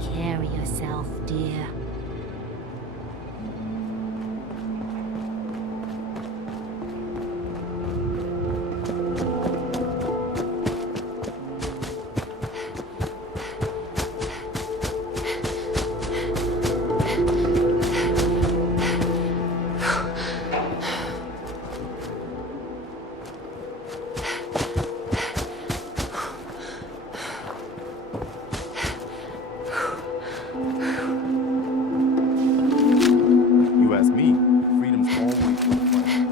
Take care of yourself, dear. You ask me, freedom's always worth fighting.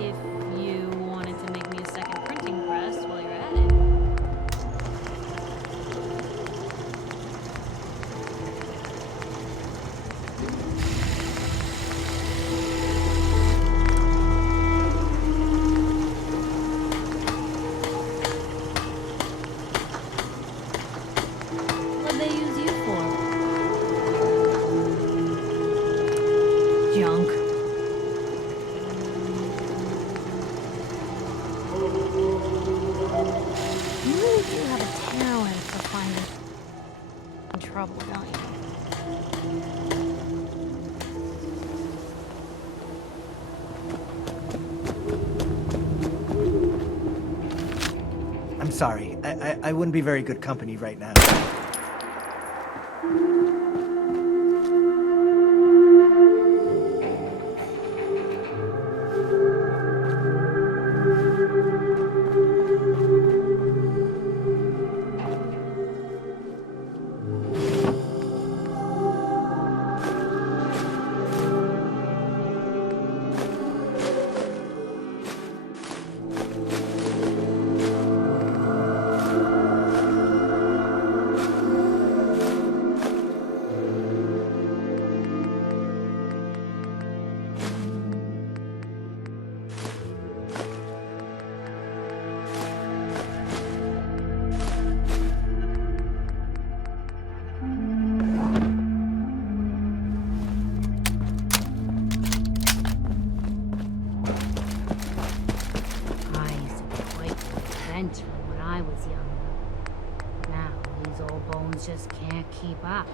If you wanted to make me a second printing press while you're at it. What'd they use you for? Junk. You really do have a talent for finding trouble, don't you? I'm sorry. I wouldn't be very good company right now. I used to be quite the adventurer when I was younger. Now these old bones just can't keep up.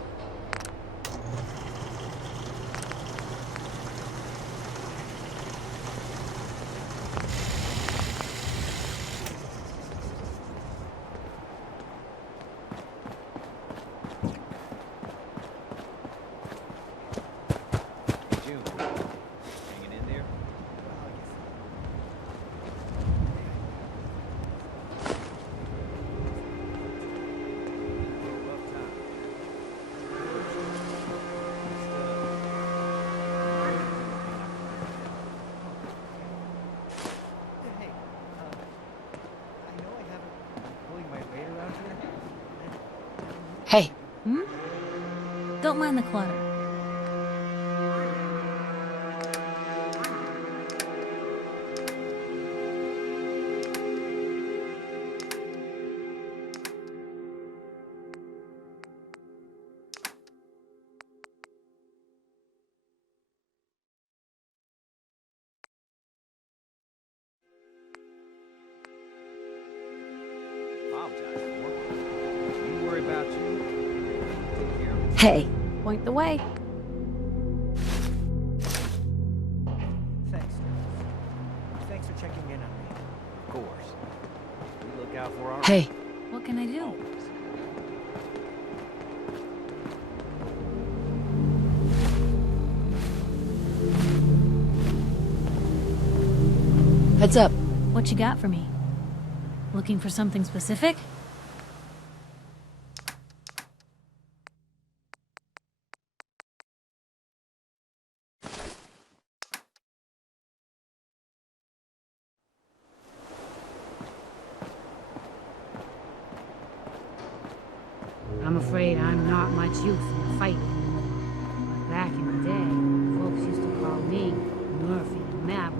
June, hanging in there? Rough time. Hey, I know I haven't been pulling my weight around here. Hey. Don't mind the clutter. Apologize for it. You worry about you. Take care of it. Hey, point the way. Thanks. Thanks for checking in on me. Of course. We look out for our Hey, what can I do? always. Heads up. What you got for me? Looking for something specific? I'm afraid I'm not much use in the fight anymore. But back in the day, folks used to call me Murphy the Map.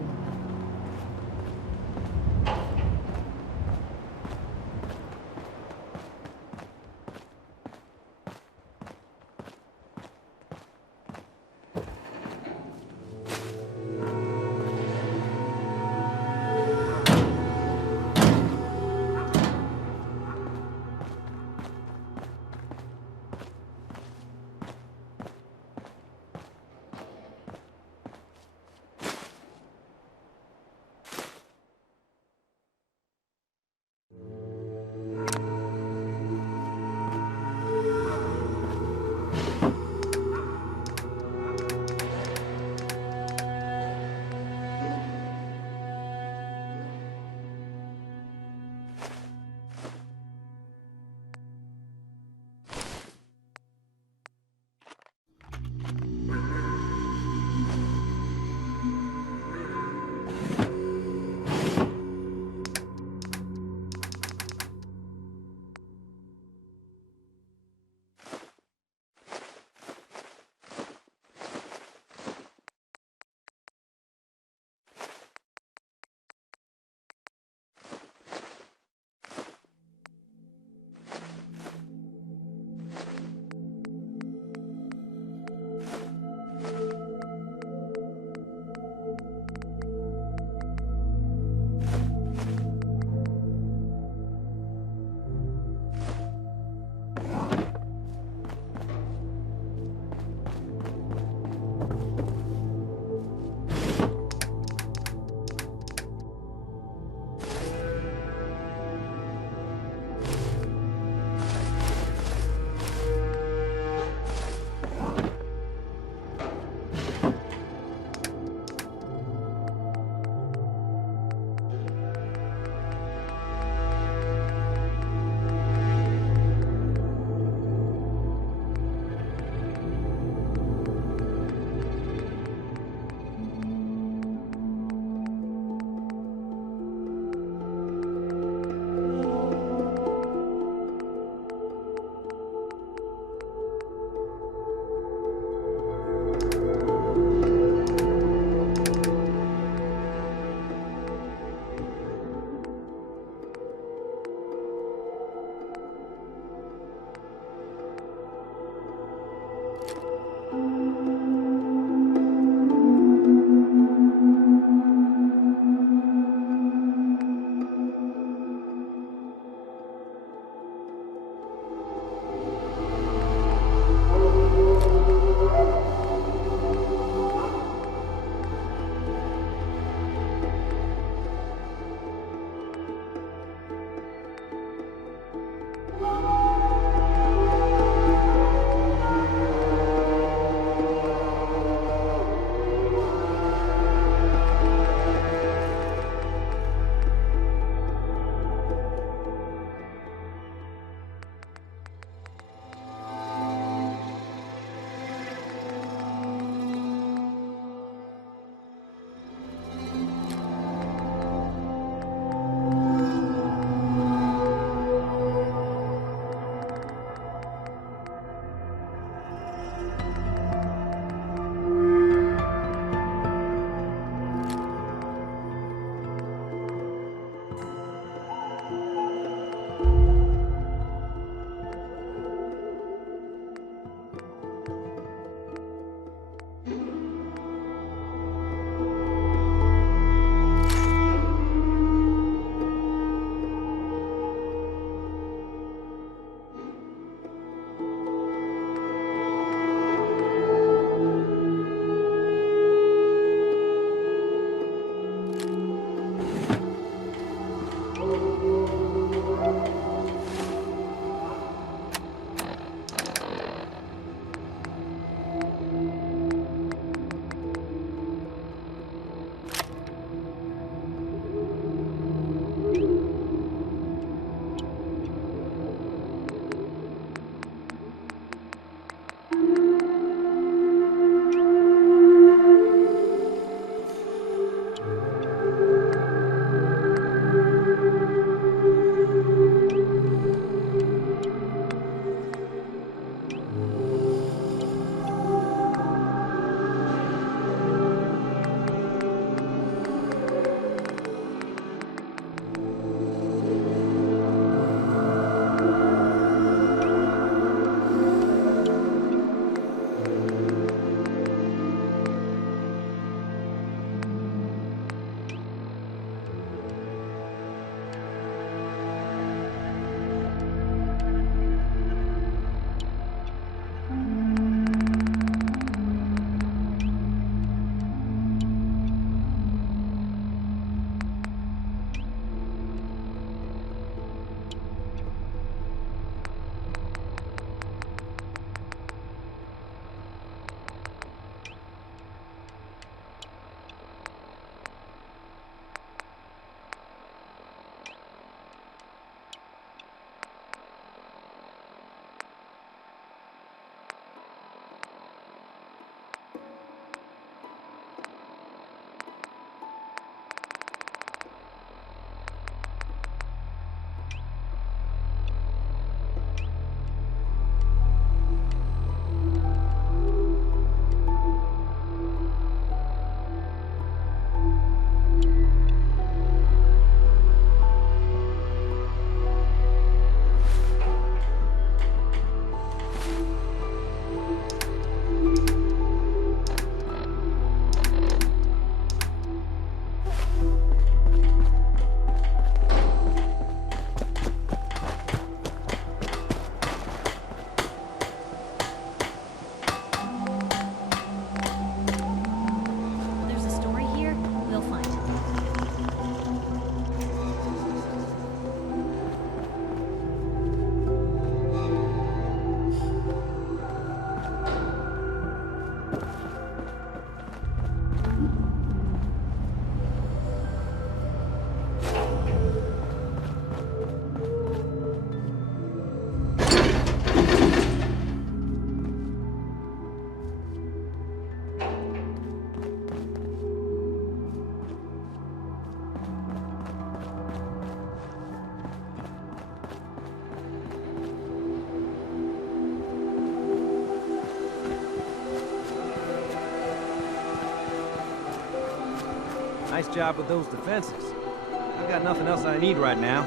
Nice job with those defenses. I've got nothing else I need right now.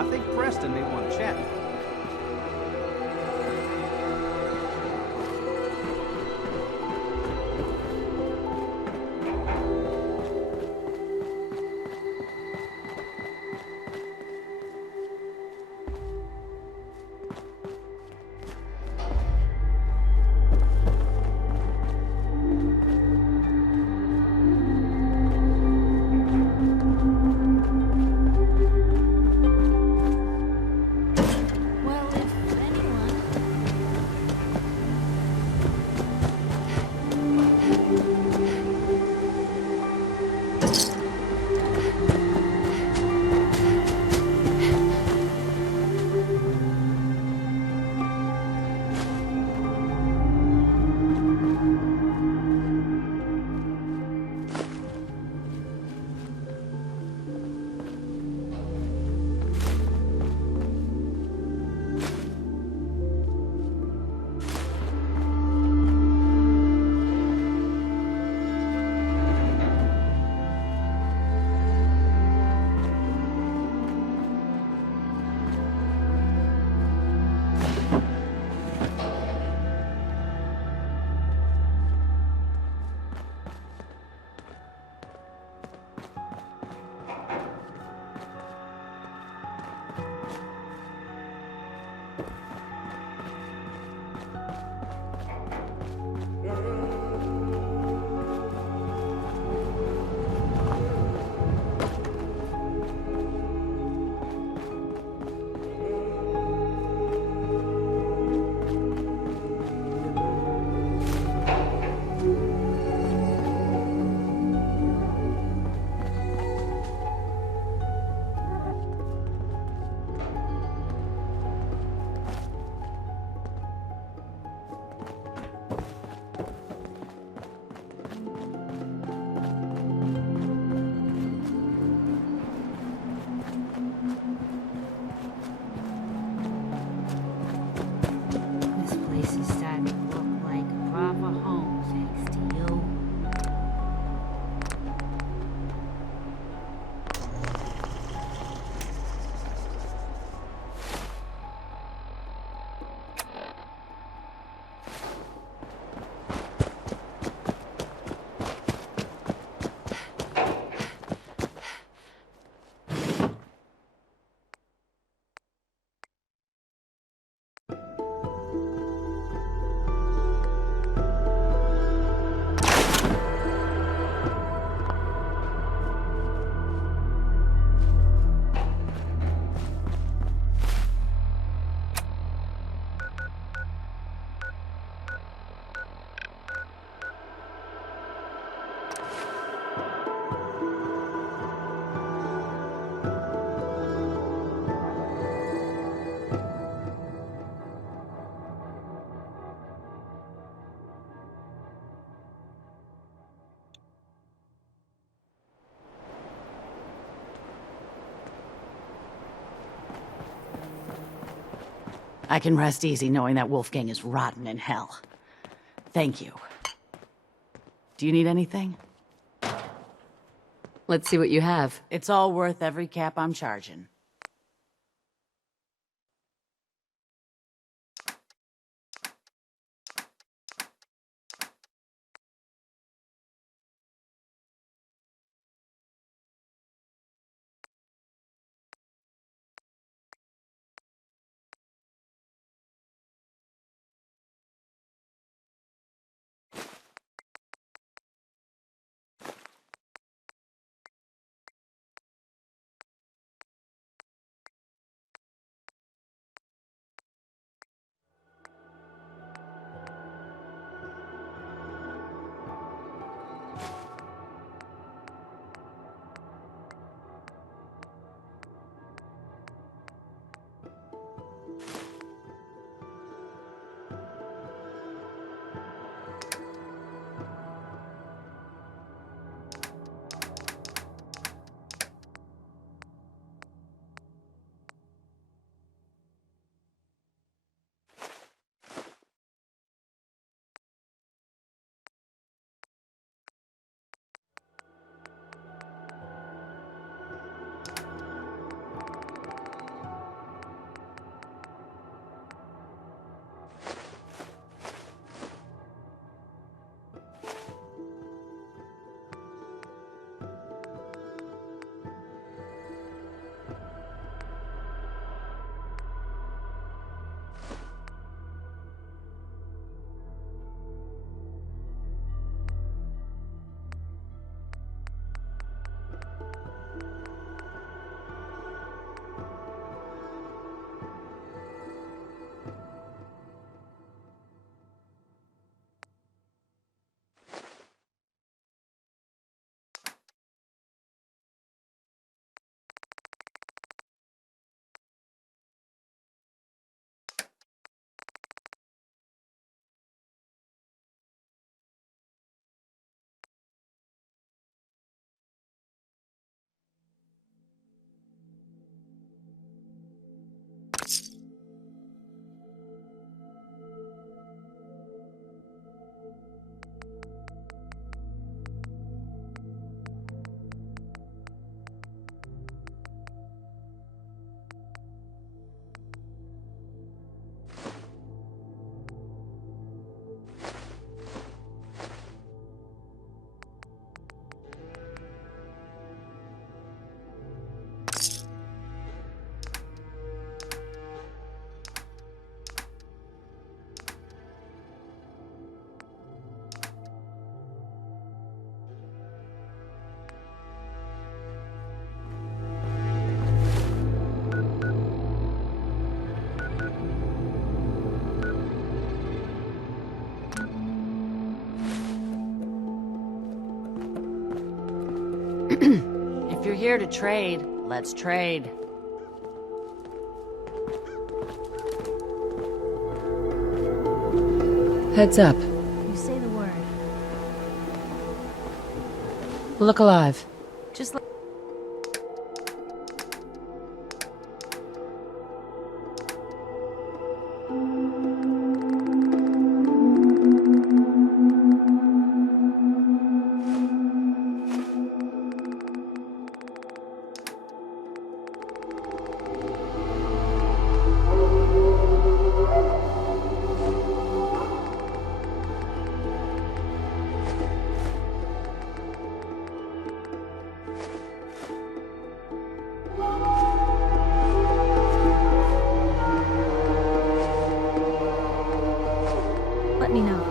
I think Preston may want to chat. Well, if anyone. This place is starting to look like a proper home, thanks to you. I can rest easy knowing that Wolfgang is rotten in hell. Thank you. Do you need anything? Let's see what you have. It's all worth every cap I'm charging. If you're here to trade, let's trade. Heads up. You say the word. Look alive. Just like... Let me know.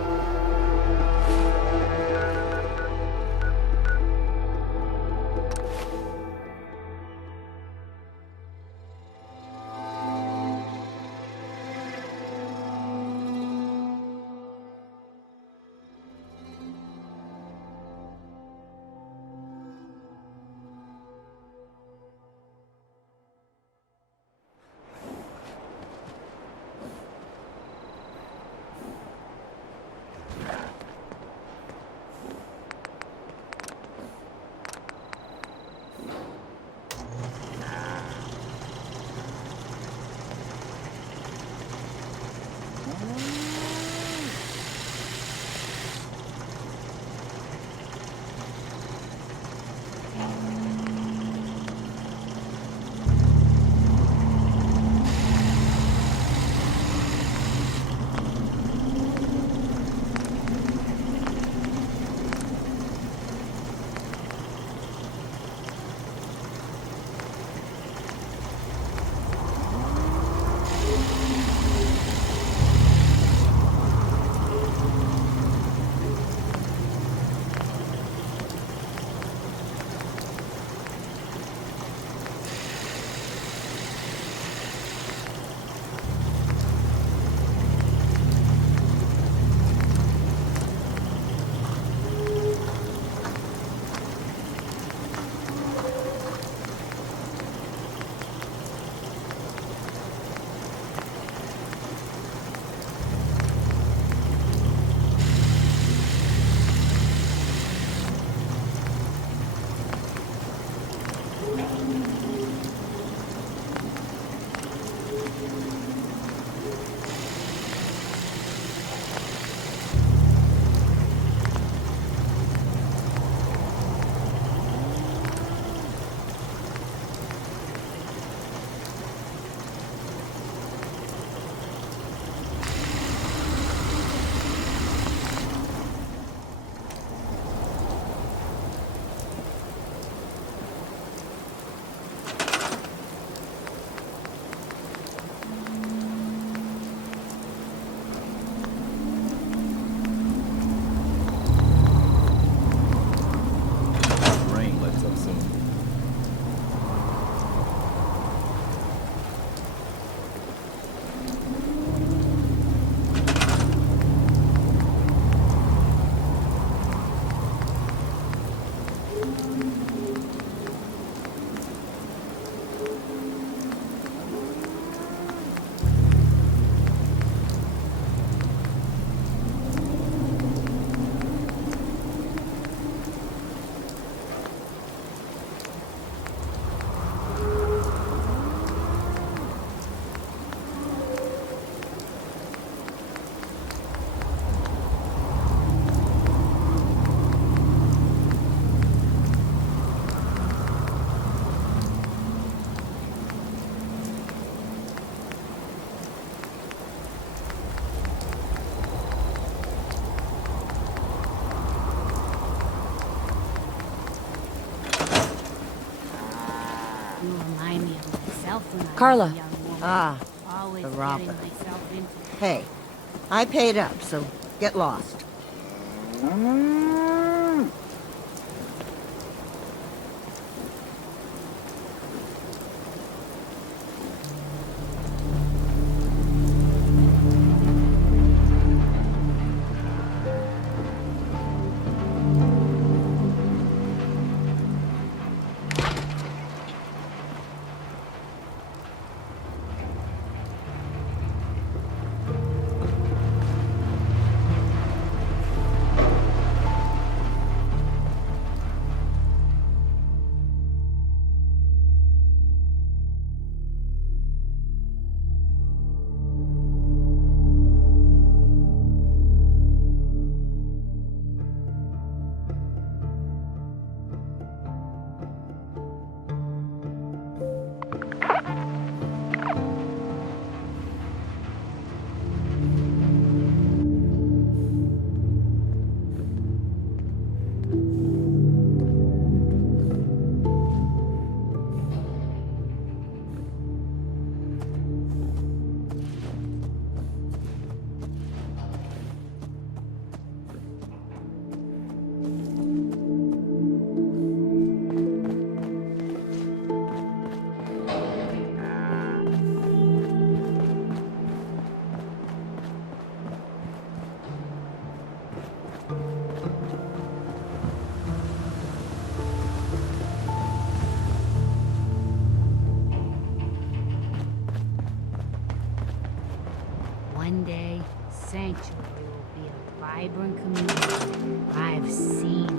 Rain lets up soon. You remind me of myself when I was Carla. a young woman. Ah, Always the getting robber. myself into hey, I paid up, so get lost. vibrant community. I've seen it.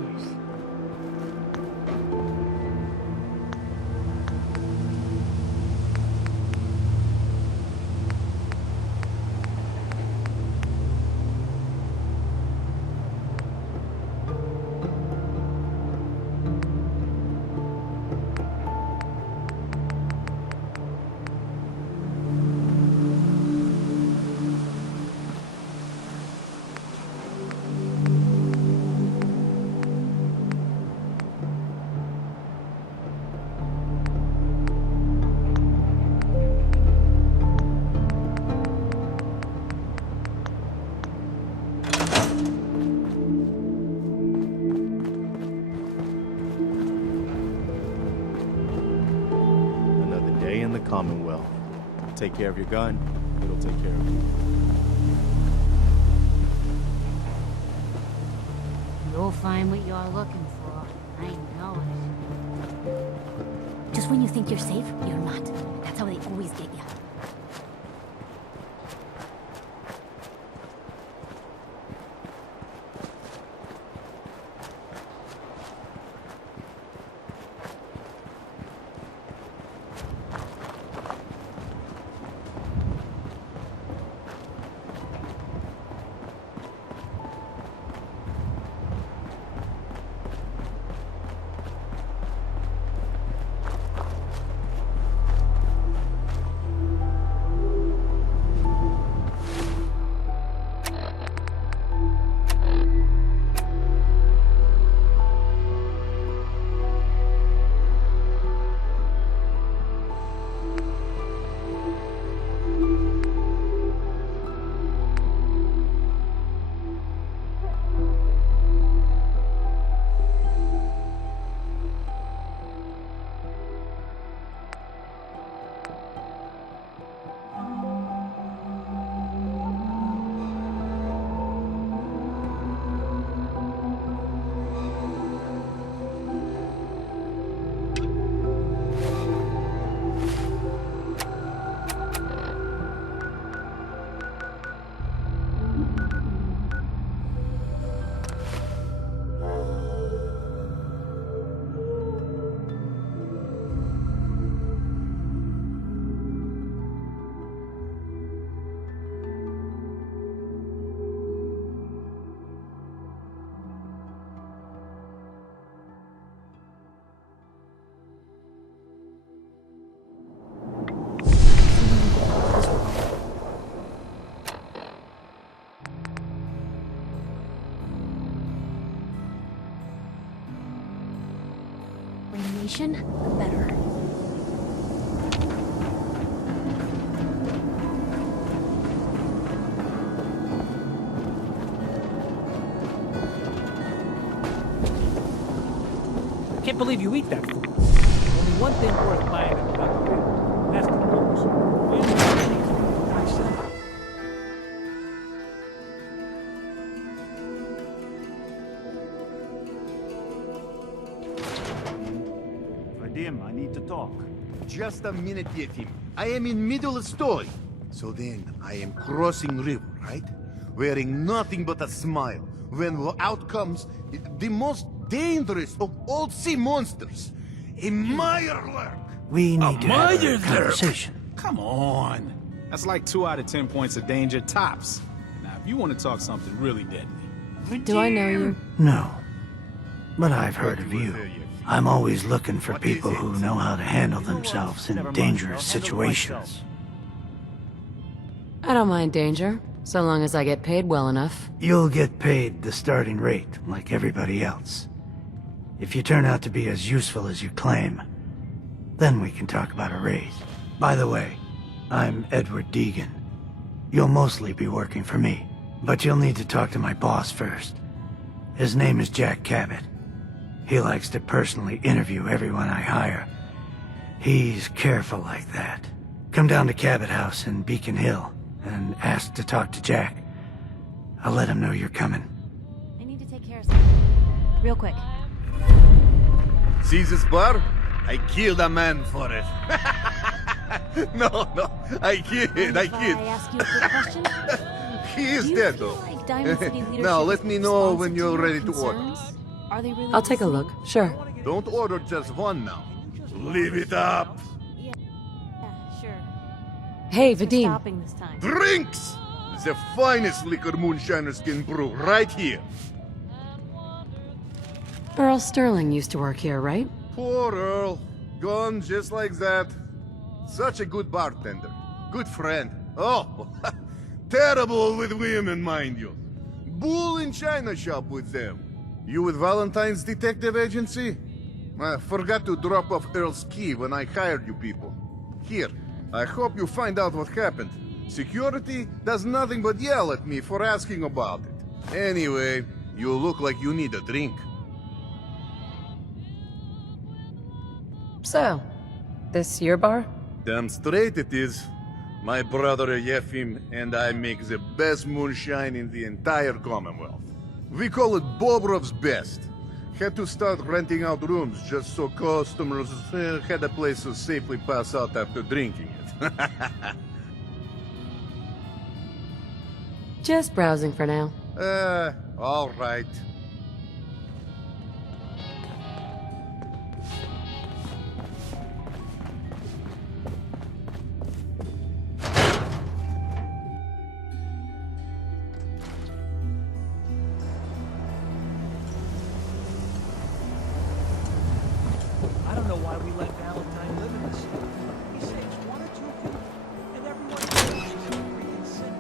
Another day in the Commonwealth. Take care of your gun, it'll take care of you. You'll find what you're looking for. I know it. Just when you think you're safe, you're not. That's how they always get you. Radiation, the better. Can't believe you eat that food. Only one thing worth buying in the Buckingham. That's the rules. When you eat anything, I say. Vadim, I need to talk. Just a minute, Yetim. I am in middle of story. So then, I am crossing river, right? Wearing nothing but a smile. When out comes the most dangerous of all sea monsters, a Mirelurk. We need to have a conversation. Come on. That's like 2 out of 10 points of danger tops. Now, if you want to talk something really deadly. Do I know you? No. But I've heard of you. I'm always looking for people who know how to handle themselves in dangerous situations. I don't mind danger, so long as I get paid well enough. You'll get paid the starting rate, like everybody else. If you turn out to be as useful as you claim, then we can talk about a raise. By the way, I'm Edward Deegan. You'll mostly be working for me, but you'll need to talk to my boss first. His name is Jack Cabot. He likes to personally interview everyone I hire. He's careful like that. Come down to Cabot House in Beacon Hill and ask to talk to Jack. I'll let him know you're coming. I need to take care of something. Real quick. See this bar? I killed a man for it. No, I kid. I ask you a quick question? He is Do you dead, feel though. like Diamond City leadership Now let me know when responsive you're to your ready to order. concerns? Are they really I'll take a look. Sure. Don't order just one now. Leave it up. Yeah, sure. Hey, Thanks for Vadim. stopping this time. Drinks! The finest liquor moonshiners can brew right here. Earl Sterling used to work here, right? Poor Earl. Gone just like that. Such a good bartender. Good friend. Oh, terrible with women, mind you. Bull in china shop with them. You with Valentine's detective agency? I forgot to drop off Earl's key when I hired you people. Here, I hope you find out what happened. Security does nothing but yell at me for asking about it. Anyway, you look like you need a drink. So, this your bar? Damn straight it is. My brother Yefim and I make the best moonshine in the entire Commonwealth. We call it Bobrov's Best. Had to start renting out rooms just so customers had a place to safely pass out after drinking it. Just browsing for now. All right. I don't know why we let Valentine live in this city. He saves one or two people, and everyone knows she's hungry and sick.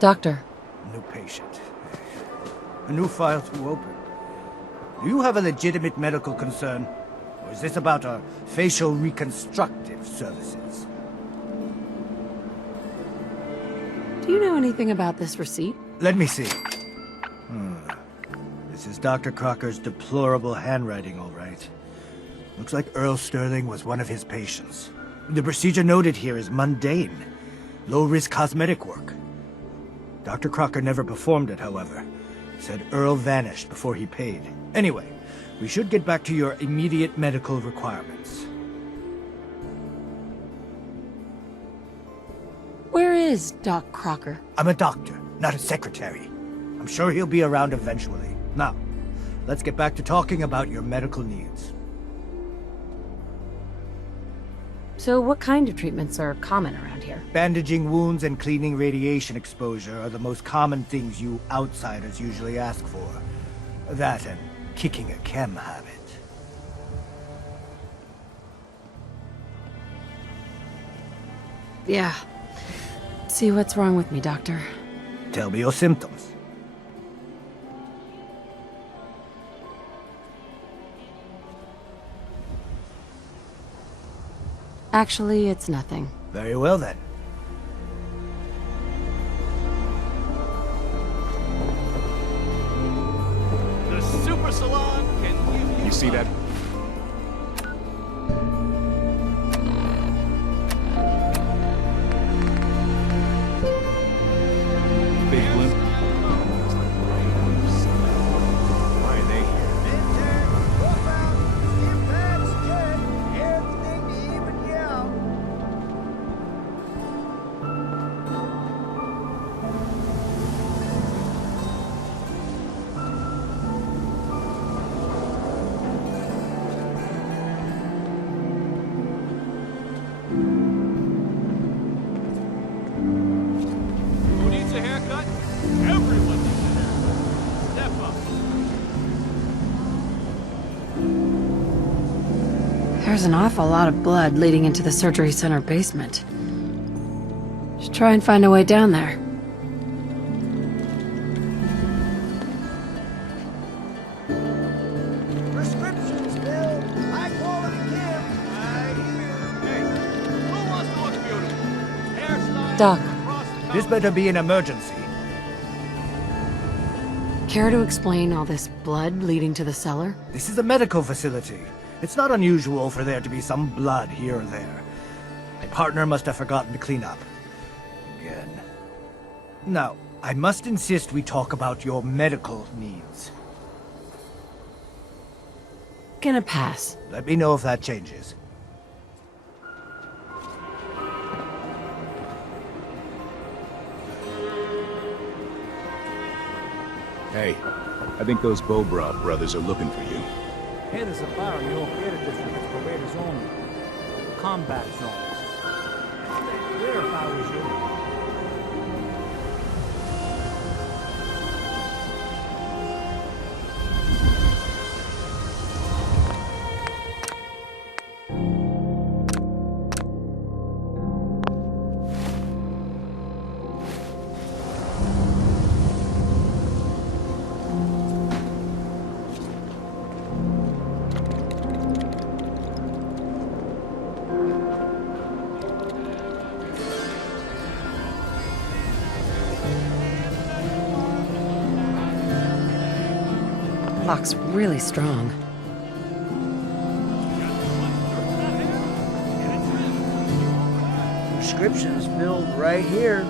Doctor. New patient. A new file to open. Do you have a legitimate medical concern? Or is this about our facial reconstructive services? Do you know anything about this receipt? Let me see. This is Dr. Crocker's deplorable handwriting, all right. Looks like Earl Sterling was one of his patients. The procedure noted here is mundane. Low-risk cosmetic work. Dr. Crocker never performed it, however. Said Earl vanished before he paid. Anyway, we should get back to your immediate medical requirements. Where is Doc Crocker? I'm a doctor, not a secretary. I'm sure he'll be around eventually. Now, let's get back to talking about your medical needs. So what kind of treatments are common around here? Bandaging wounds and cleaning radiation exposure are the most common things you outsiders usually ask for. That and kicking a chem habit. Yeah. See what's wrong with me, Doctor. Tell me your symptoms. Actually, it's nothing. Very well then. The Super Salon can give you... You see that? Big blimp. Why are they here? Who needs a haircut? Everyone needs a haircut. Step up. There's an awful lot of blood leading into the surgery center basement. Should try and find a way down there. Prescriptions, Bill. High quality chem. Right here. Hey, who wants to look beautiful? Hairstyle Doc. across the This better be an emergency. Care to explain all this blood leading to the cellar? This is a medical facility. It's not unusual for there to be some blood here or there. My partner must have forgotten to clean up. Again. Now, I must insist we talk about your medical needs. Gonna pass. Let me know if that changes. Hey, I think those Bobrow brothers are looking for you. Here is a barrio located for Raiders only. Combat zones. Where if I was you? Lock's really strong. Prescriptions filled right here.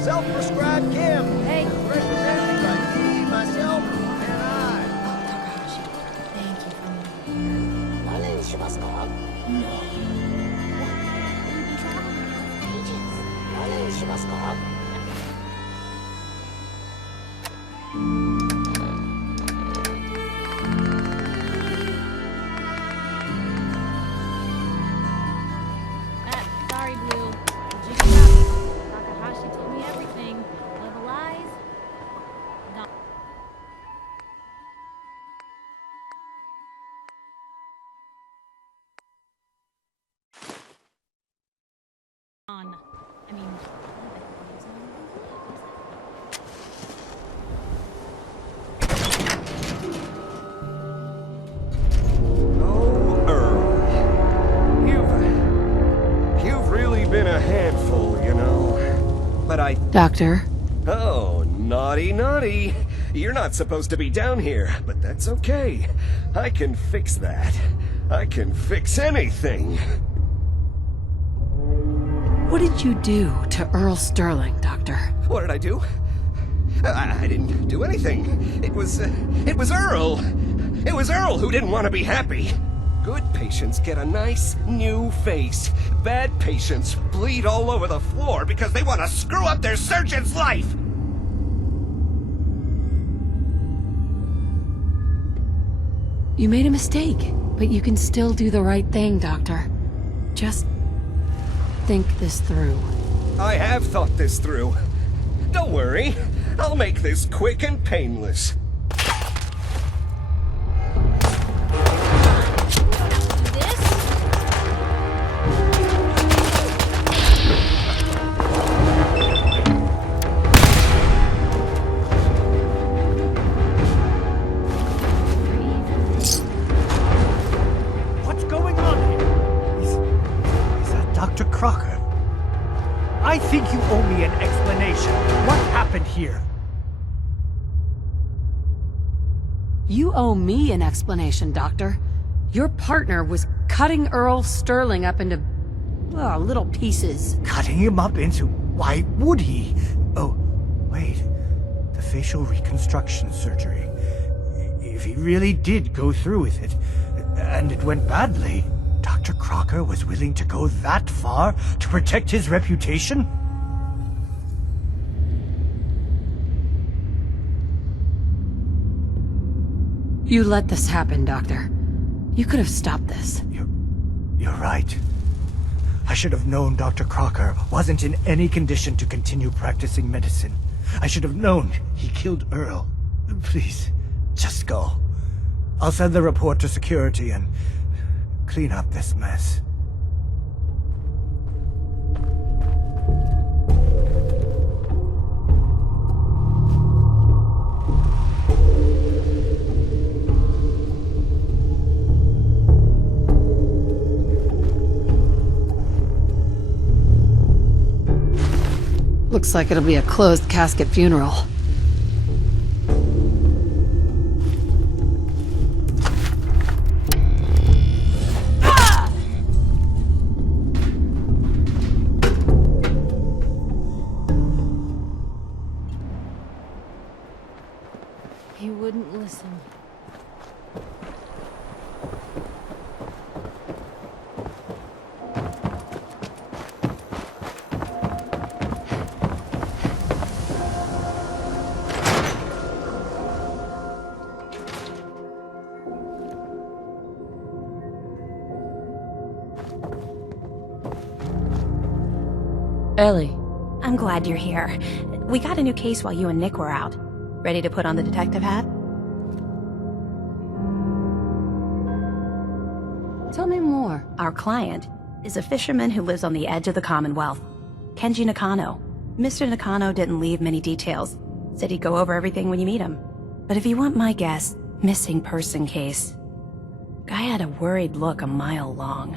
Self-prescribed chem. Hey. Represented by me, myself, and I. Takahashi, thank you for moving. No. What? We've been traveling for ages. Sorry, Blue. Just Takahashi told me everything. Love lies. No. On. I mean, You've really been a handful, you know. But Doctor? Oh, naughty, naughty. You're not supposed to be down here, but that's okay. I can fix that. I can fix anything. What did you do to Earl Sterling, Doctor? What did I do? I didn't do anything. It was Earl. It was Earl who didn't want to be happy. Good patients get a nice, new face. Bad patients bleed all over the floor because they want to screw up their surgeon's life. You made a mistake. But you can still do the right thing, Doctor. Just think this through. I have thought this through. Don't worry. I'll make this quick and painless. What's going on here? Is that Dr. Crocker? I think you owe me an explanation. What happened here? You owe me an explanation, Doctor. Your partner was cutting Earl Sterling up into, well, little pieces. Cutting him up into... Why would he? Oh, wait. The facial reconstruction surgery. If he really did go through with it, and it went badly, Dr. Crocker was willing to go that far to protect his reputation? You let this happen, Doctor. You could have stopped this. You're right. I should have known Dr. Crocker wasn't in any condition to continue practicing medicine. I should have known he killed Earl. Please, just go. I'll send the report to security and clean up this mess. Looks like it'll be a closed casket funeral. He wouldn't listen. Ellie. I'm glad you're here. We got a new case while you and Nick were out. Ready to put on the detective hat? Tell me more. Our client is a fisherman who lives on the edge of the Commonwealth. Kenji Nakano. Mr. Nakano didn't leave many details. Said he'd go over everything when you meet him. But if you want my guess, missing person case. Guy had a worried look a mile long.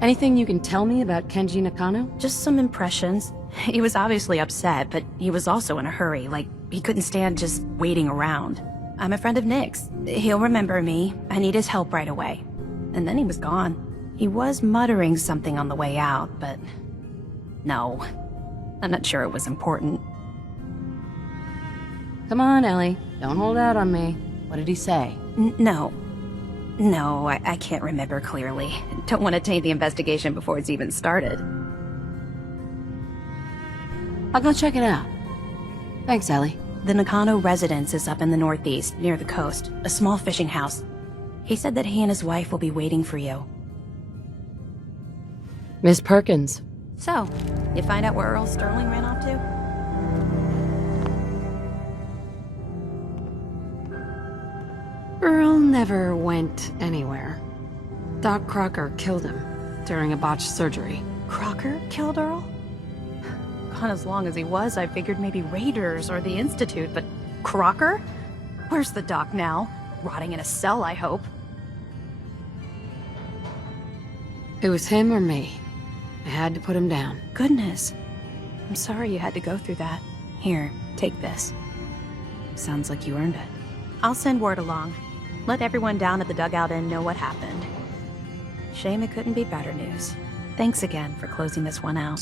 Anything you can tell me about Kenji Nakano? Just some impressions. He was obviously upset, but he was also in a hurry, like he couldn't stand just waiting around. I'm a friend of Nick's. He'll remember me. I need his help right away. And then he was gone. He was muttering something on the way out, but... no. I'm not sure it was important. Come on, Ellie. Don't hold out on me. What did he say? No. No, I can't remember clearly. Don't want to taint the investigation before it's even started. I'll go check it out. Thanks, Ellie. The Nakano residence is up in the northeast, near the coast. A small fishing house. He said that he and his wife will be waiting for you. Miss Perkins. So, you find out where Earl Sterling ran off to? Earl never went anywhere. Doc Crocker killed him during a botched surgery. Crocker killed Earl? Gone as long as he was, I figured maybe Raiders or the Institute, but Crocker? Where's the doc now? Rotting in a cell, I hope. It was him or me. I had to put him down. Goodness. I'm sorry you had to go through that. Here, take this. Sounds like you earned it. I'll send word along. Let everyone down at the Dugout Inn know what happened. Shame it couldn't be better news. Thanks again for closing this one out.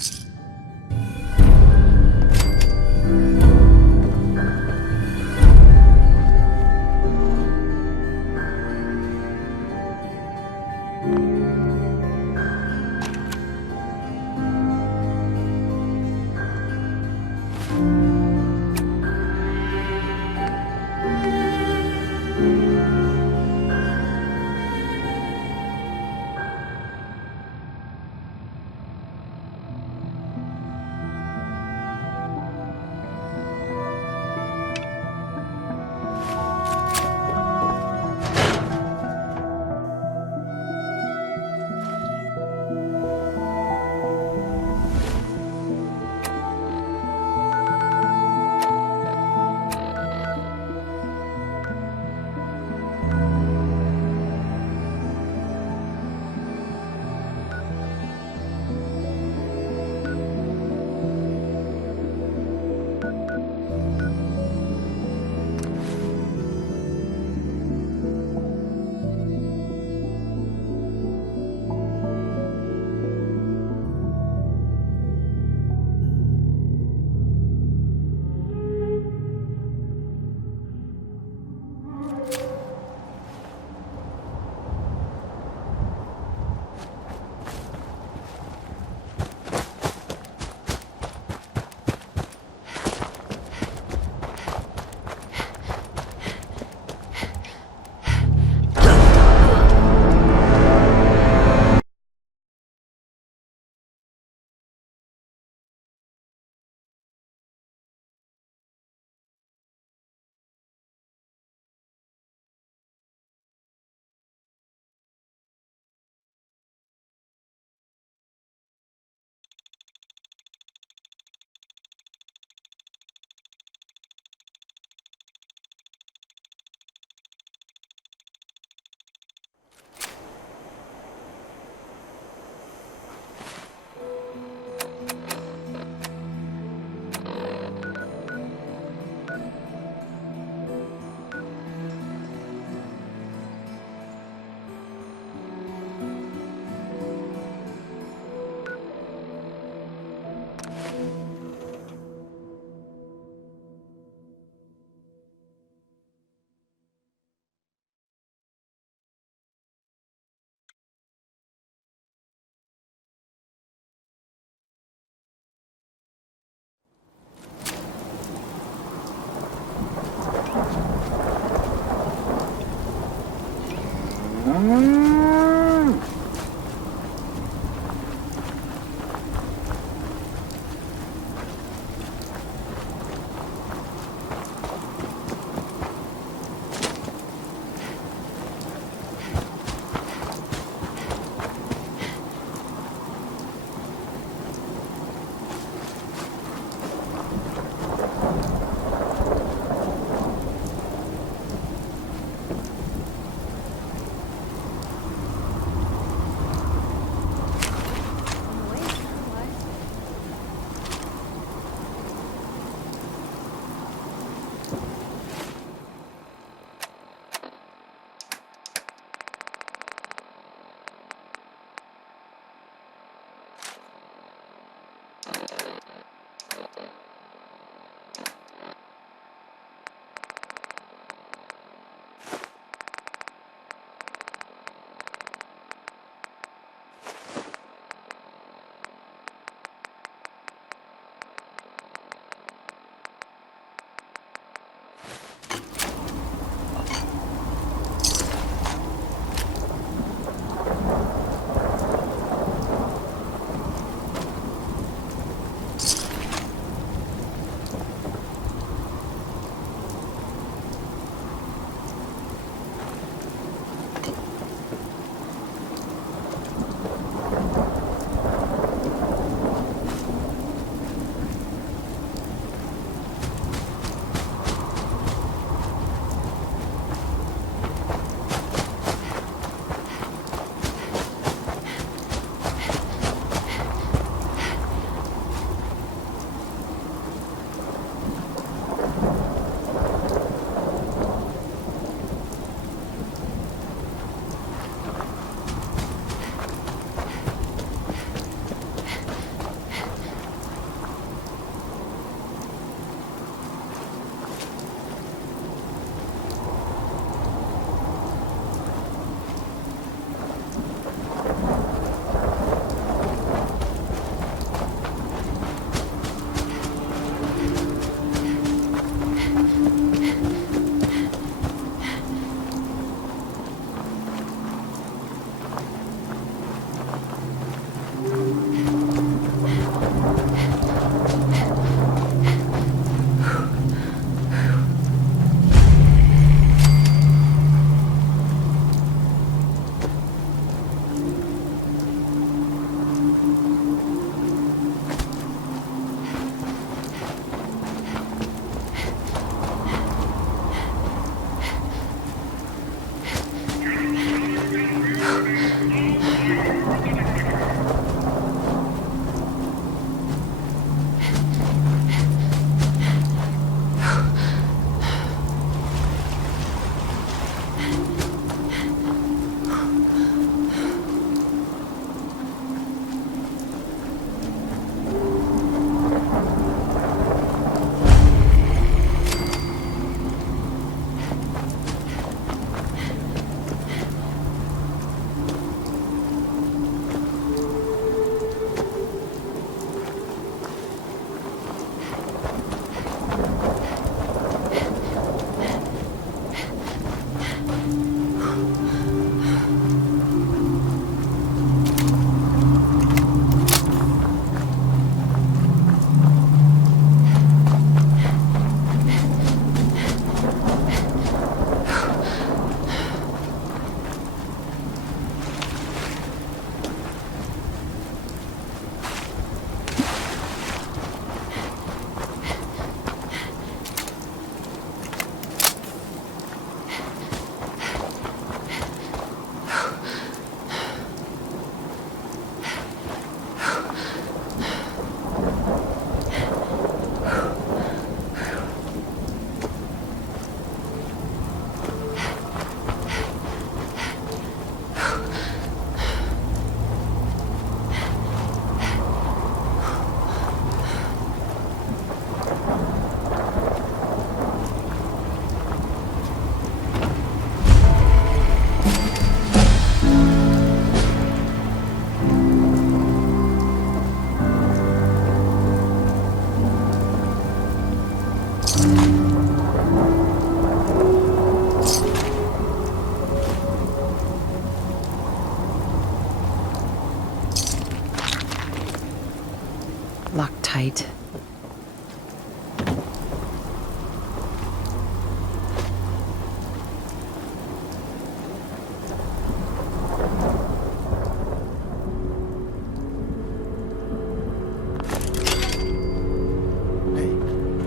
Locked tight.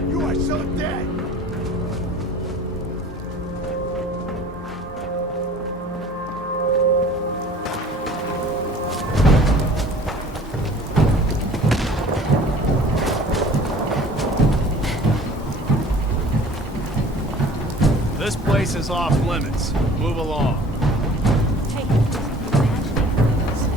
You are so dead! This place is off limits. Move along. Hey, imagining things.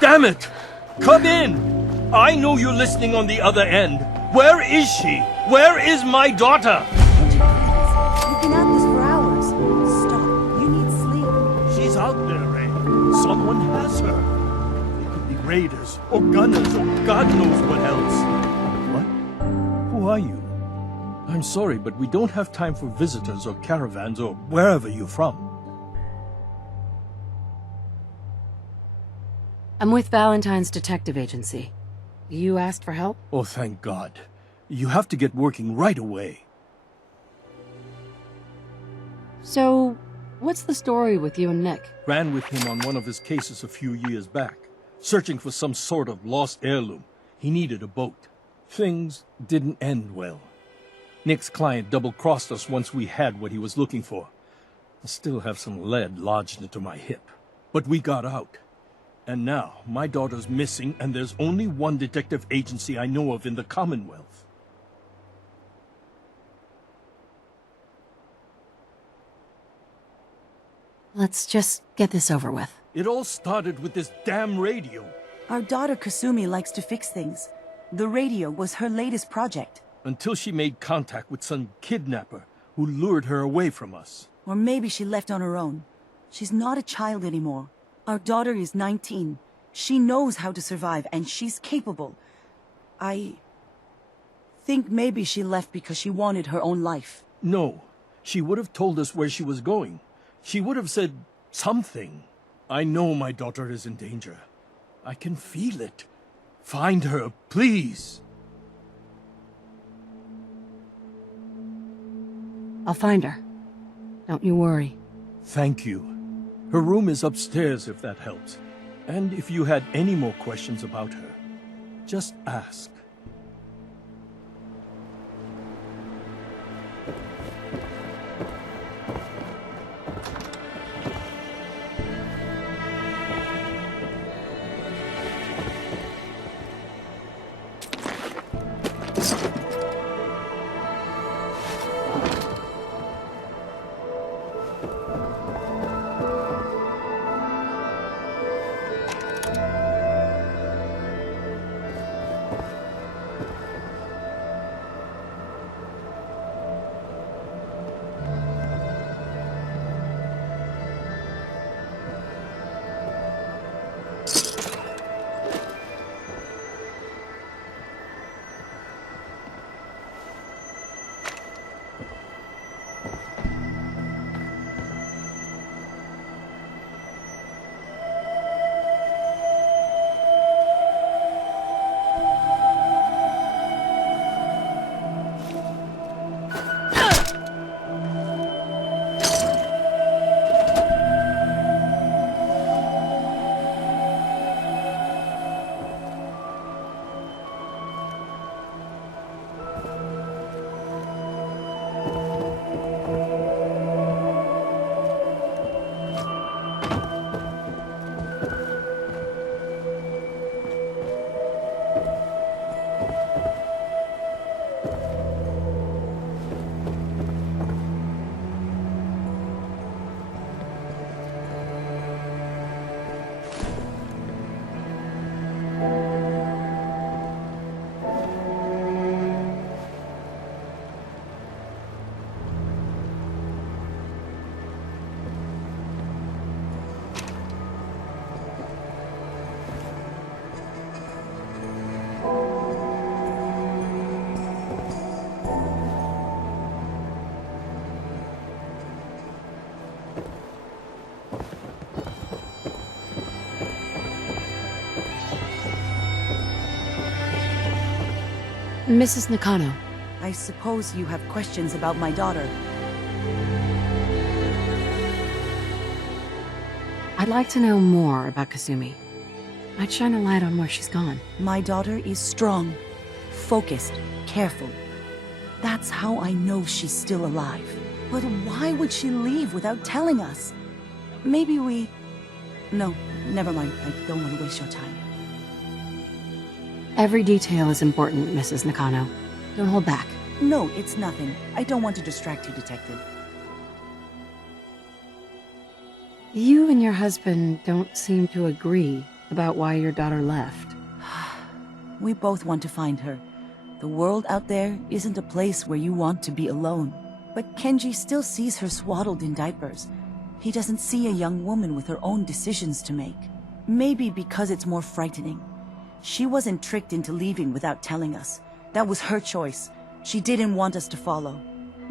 Damn it! Come in! I know you're listening on the other end. Where is she? Where is my daughter? You've been at this for hours. Stop. You need sleep. She's out there, Ray. Someone has her. raiders, or gunners, or God knows what else. What? Who are you? I'm sorry, but we don't have time for visitors or caravans or wherever you're from. I'm with Valentine's detective agency. You asked for help? Oh, thank God. You have to get working right away. So, what's the story with you and Nick? Ran with him on one of his cases a few years back, searching for some sort of lost heirloom. He needed a boat. Things didn't end well. Nick's client double-crossed us once we had what he was looking for. I still have some lead lodged into my hip. But we got out. And now, my daughter's missing, and there's only one detective agency I know of in the Commonwealth. Let's just get this over with. It all started with this damn radio. Our daughter Kasumi likes to fix things. The radio was her latest project. Until she made contact with some kidnapper who lured her away from us. Or maybe she left on her own. She's not a child anymore. Our daughter is 19. She knows how to survive, and she's capable. I think maybe she left because she wanted her own life. No, she would have told us where she was going. She would have said something. I know my daughter is in danger. I can feel it. Find her, please. I'll find her. Don't you worry. Thank you. Her room is upstairs if that helps. And if you had any more questions about her, just ask. Mrs. Nakano. I suppose you have questions about my daughter. I'd like to know more about Kasumi. I'd shine a light on where she's gone. My daughter is strong, focused, careful. That's how I know she's still alive. But why would she leave without telling us? Maybe we... No, never mind. I don't want to waste your time. Every detail is important, Mrs. Nakano. Don't hold back. No, it's nothing. I don't want to distract you, Detective. You and your husband don't seem to agree about why your daughter left. We both want to find her. The world out there isn't a place where you want to be alone. But Kenji still sees her swaddled in diapers. He doesn't see a young woman with her own decisions to make. Maybe because it's more frightening. She wasn't tricked into leaving without telling us. That was her choice. She didn't want us to follow.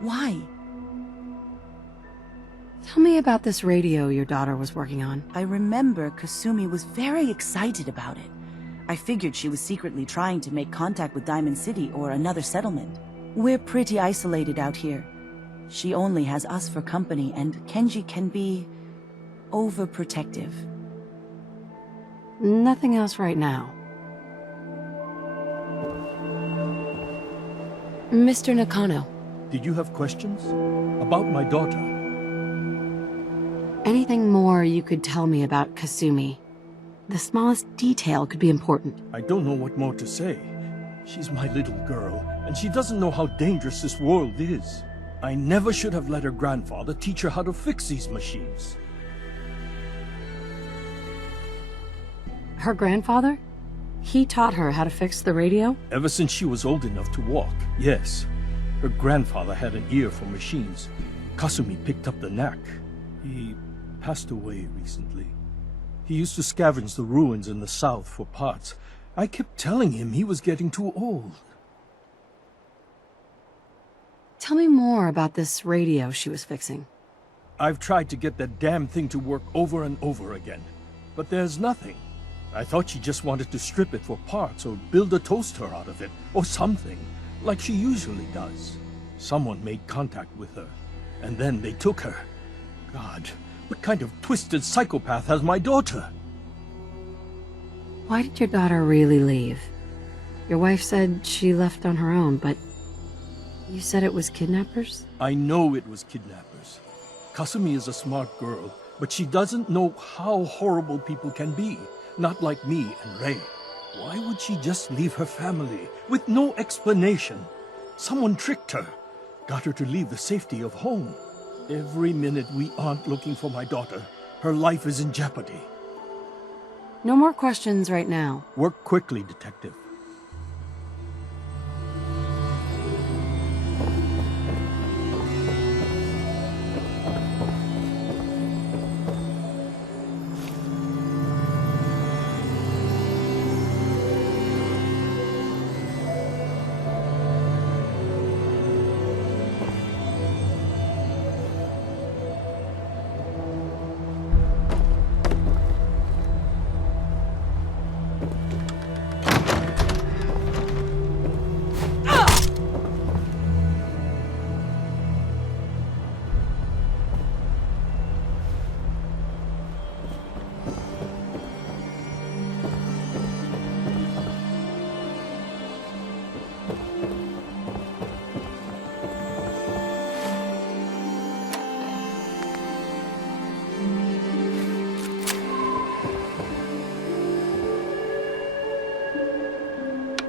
Why? Tell me about this radio your daughter was working on. I remember Kasumi was very excited about it. I figured she was secretly trying to make contact with Diamond City or another settlement. We're pretty isolated out here. She only has us for company, and Kenji can be overprotective. Nothing else right now. Mr. Nakano. Did you have questions? About my daughter? Anything more you could tell me about Kasumi? The smallest detail could be important. I don't know what more to say. She's my little girl, and she doesn't know how dangerous this world is. I never should have let her grandfather teach her how to fix these machines. Her grandfather? He taught her how to fix the radio? Ever since she was old enough to walk, yes. Her grandfather had an ear for machines. Kasumi picked up the knack. He passed away recently. He used to scavenge the ruins in the south for parts. I kept telling him he was getting too old. Tell me more about this radio she was fixing. I've tried to get that damn thing to work over and over again, but there's nothing. I thought she just wanted to strip it for parts or build a toaster out of it, or something, like she usually does. Someone made contact with her, and then they took her. God, what kind of twisted psychopath has my daughter? Why did your daughter really leave? Your wife said she left on her own, but you said it was kidnappers? I know it was kidnappers. Kasumi is a smart girl, but she doesn't know how horrible people can be. Not like me and Ray. Why would she just leave her family with no explanation? Someone tricked her, got her to leave the safety of home. Every minute we aren't looking for my daughter, her life is in jeopardy. No more questions right now. Work quickly, Detective.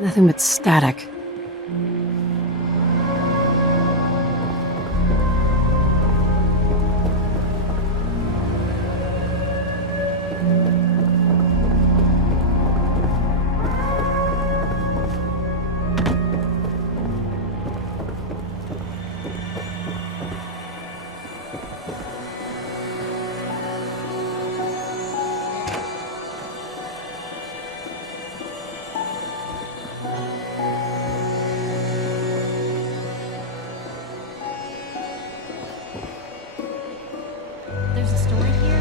Nothing but static. There's a story here.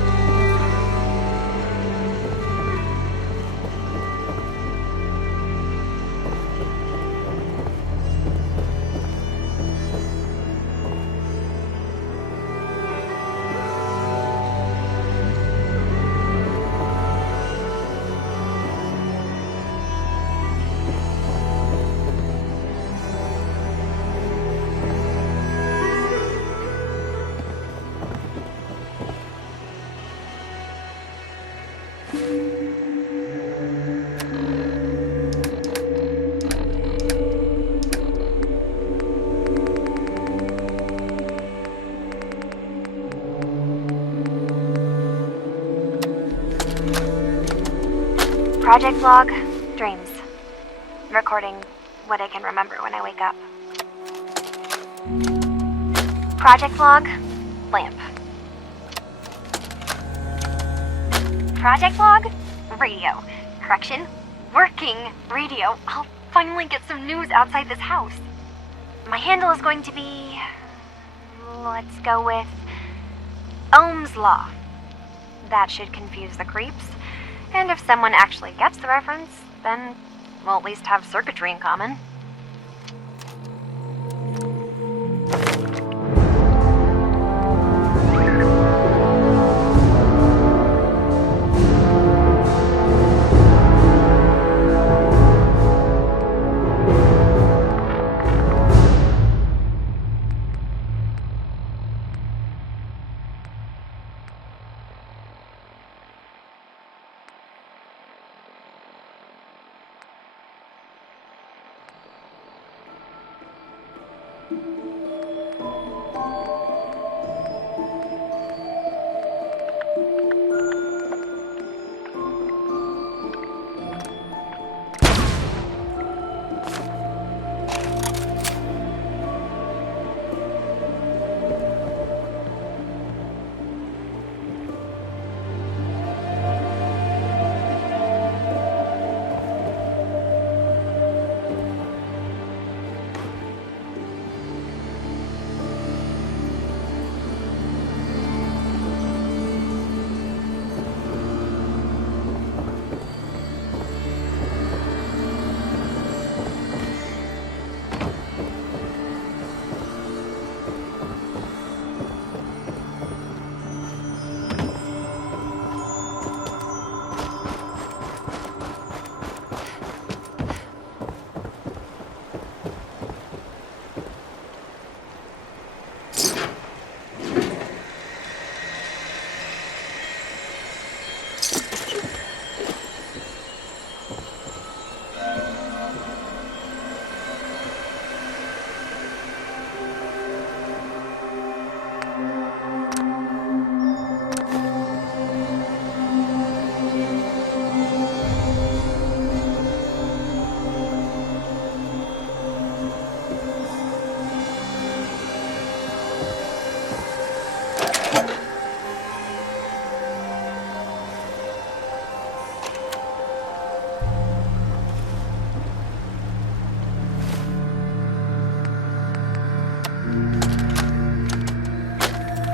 Project log, dreams. Recording what I can remember when I wake up. Project log, lamp. Project log, radio. Correction, working radio. I'll finally get some news outside this house. My handle is going to be... let's go with... Ohm's Law. That should confuse the creeps. And if someone actually gets the reference, then we'll at least have circuitry in common.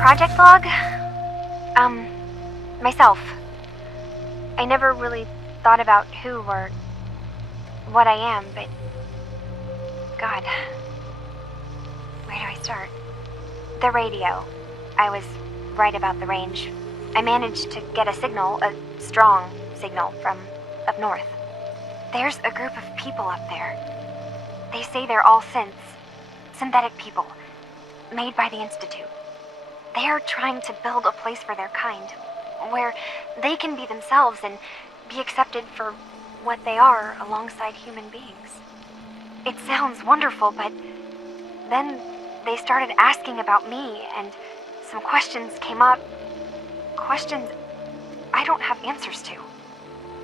Project log? Myself. I never really thought about who or what I am, but... God. Where do I start? The radio. I was right about the range. I managed to get a signal, a strong signal, from up north. There's a group of people up there. They say they're all synthetic people, made by the Institute. They are trying to build a place for their kind, where they can be themselves and be accepted for what they are alongside human beings. It sounds wonderful, but then they started asking about me, and some questions came up. Questions I don't have answers to.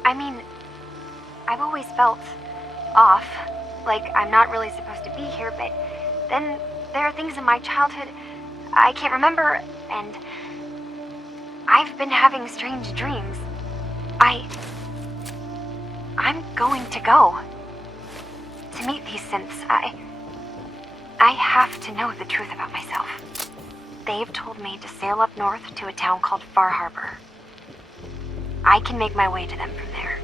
I mean, I've always felt off, like I'm not really supposed to be here, but then there are things in my childhood I can't remember, and I've been having strange dreams. I'm going to go to meet these synths. I have to know the truth about myself. They've told me to sail up north to a town called Far Harbor. I can make my way to them from there.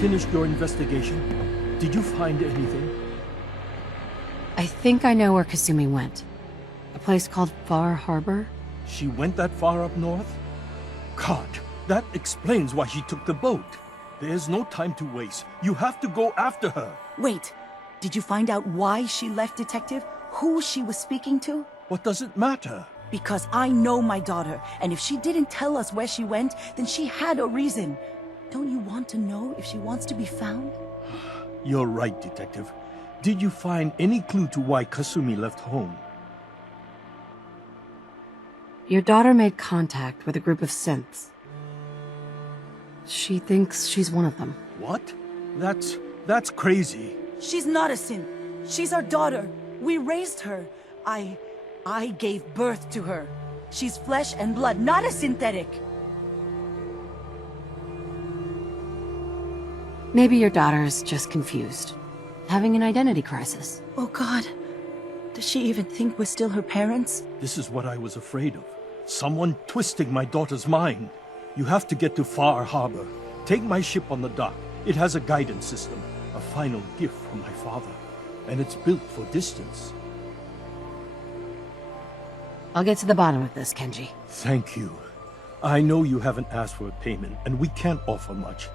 Finished your investigation? Did you find anything? I think I know where Kasumi went. A place called Far Harbor? She went that far up north? God, that explains why she took the boat. There's no time to waste. You have to go after her. Wait, did you find out why she left, Detective? Who she was speaking to? What does it matter? Because I know my daughter, and if she didn't tell us where she went, then she had a reason. Don't you want to know if she wants to be found? You're right, Detective. Did you find any clue to why Kasumi left home? Your daughter made contact with a group of synths. She thinks she's one of them. What? That's That's crazy. She's not a sin. She's our daughter. We raised her. I gave birth to her. She's flesh and blood, not a synthetic. Maybe your daughter's just confused. Having an identity crisis. Oh God. Does she even think we're still her parents? This is what I was afraid of. Someone twisting my daughter's mind. You have to get to Far Harbor. Take my ship on the dock. It has a guidance system. A final gift from my father. And it's built for distance. I'll get to the bottom of this, Kenji. Thank you. I know you haven't asked for a payment, and we can't offer much.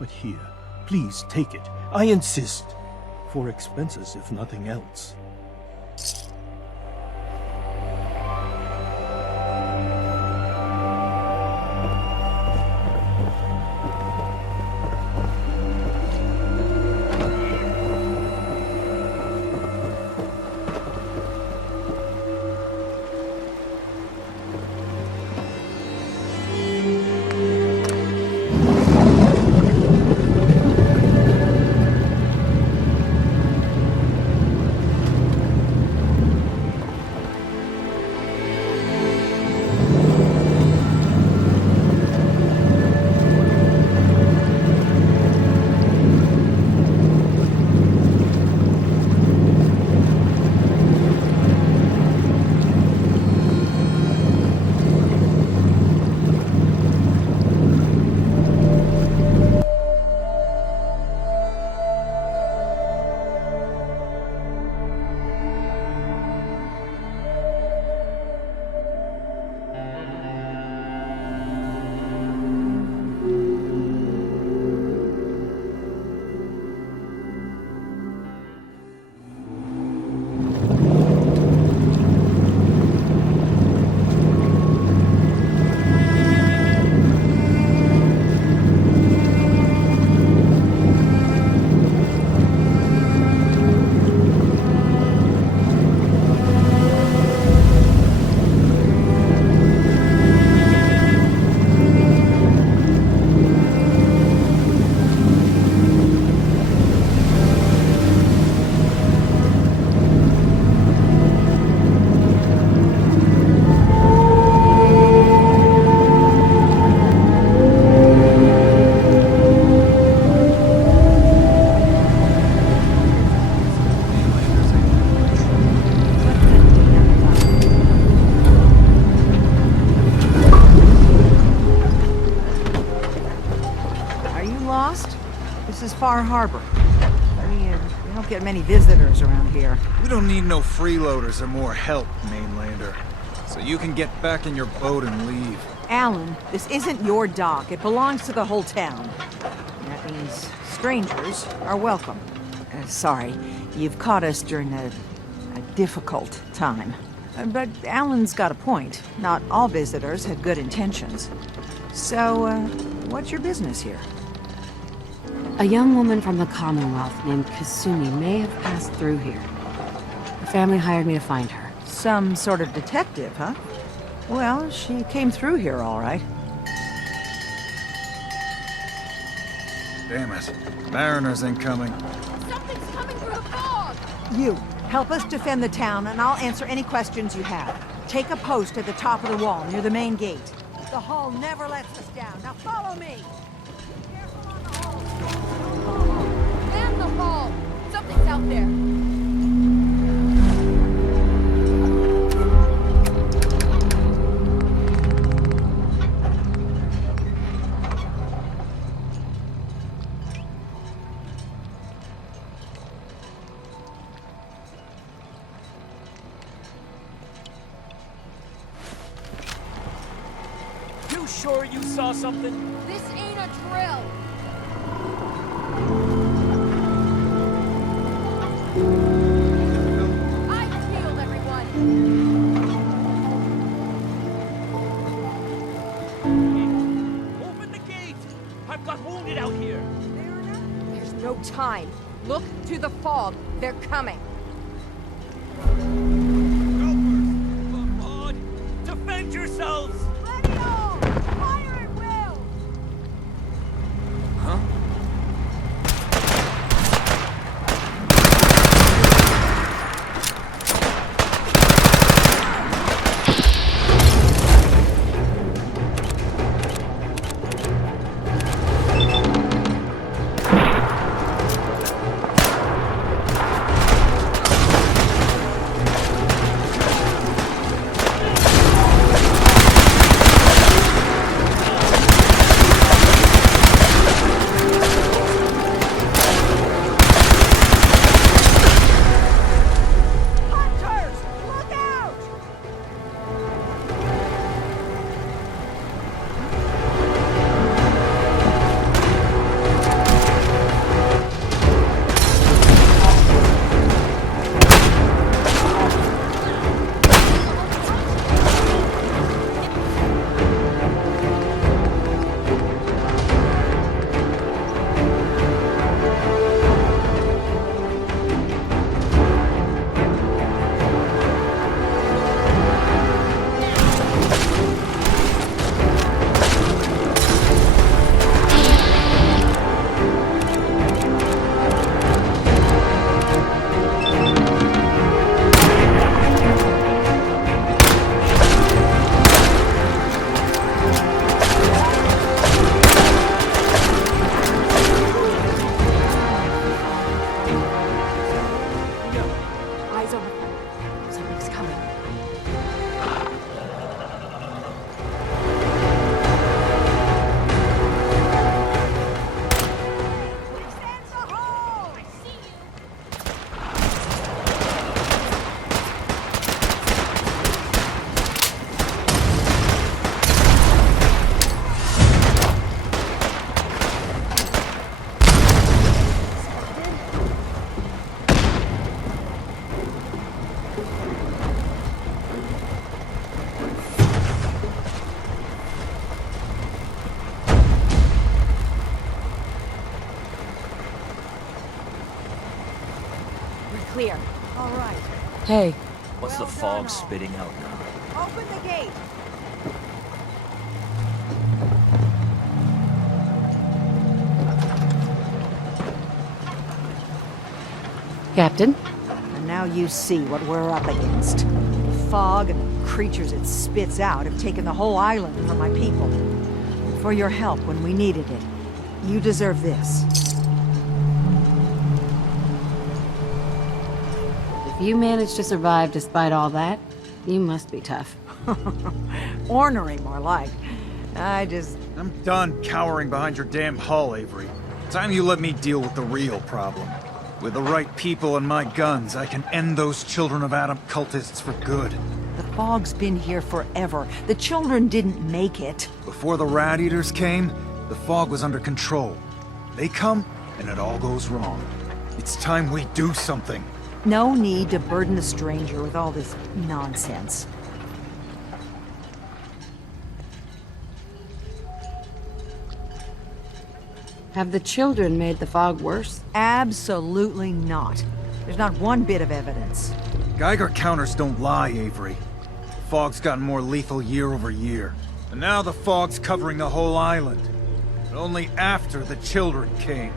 But here, please take it. I insist. For expenses, if nothing else. Far Harbor. We don't get many visitors around here. We don't need no freeloaders or more help, mainlander. So you can get back in your boat and leave. Alan, this isn't your dock. It belongs to the whole town. That means strangers are welcome. Sorry, you've caught us during a difficult time. But Alan's got a point. Not all visitors have good intentions. So, what's your business here? A young woman from the Commonwealth named Kasumi may have passed through here. Her family hired me to find her. Some sort of detective, huh? Well, she came through here all right. Damn it. Mariners incoming. Something's coming through the fog! You, help us defend the town, and I'll answer any questions you have. Take a post at the top of the wall, near the main gate. The hall never lets us down. Now follow me! Man the hall! Something's out there! You sure you saw something? This ain't a drill! I healed everyone! Open the gate! I've got wounded out here! There's no time. Look to the fog. They're coming. Come on! Defend yourselves! Ready all! Fire at will! Huh? clear. All right. Hey. What's the fog spitting out now? Open the gate. Captain? And now you see what we're up against. The fog and the creatures it spits out have taken the whole island from my people. For your help when we needed it. You deserve this. If you managed to survive despite all that, you must be tough. Ornery, more like. I'm done cowering behind your damn hull, Avery. Time you let me deal with the real problem. With the right people and my guns, I can end those Children of Adam cultists for good. The fog's been here forever. The children didn't make it. Before the Rat Eaters came, the fog was under control. They come, and it all goes wrong. It's time we do something. No need to burden the stranger with all this nonsense. Have the children made the fog worse? Absolutely not. There's not one bit of evidence. Geiger counters don't lie, Avery. The fog's gotten more lethal year over year. And now the fog's covering the whole island. But only after the children came.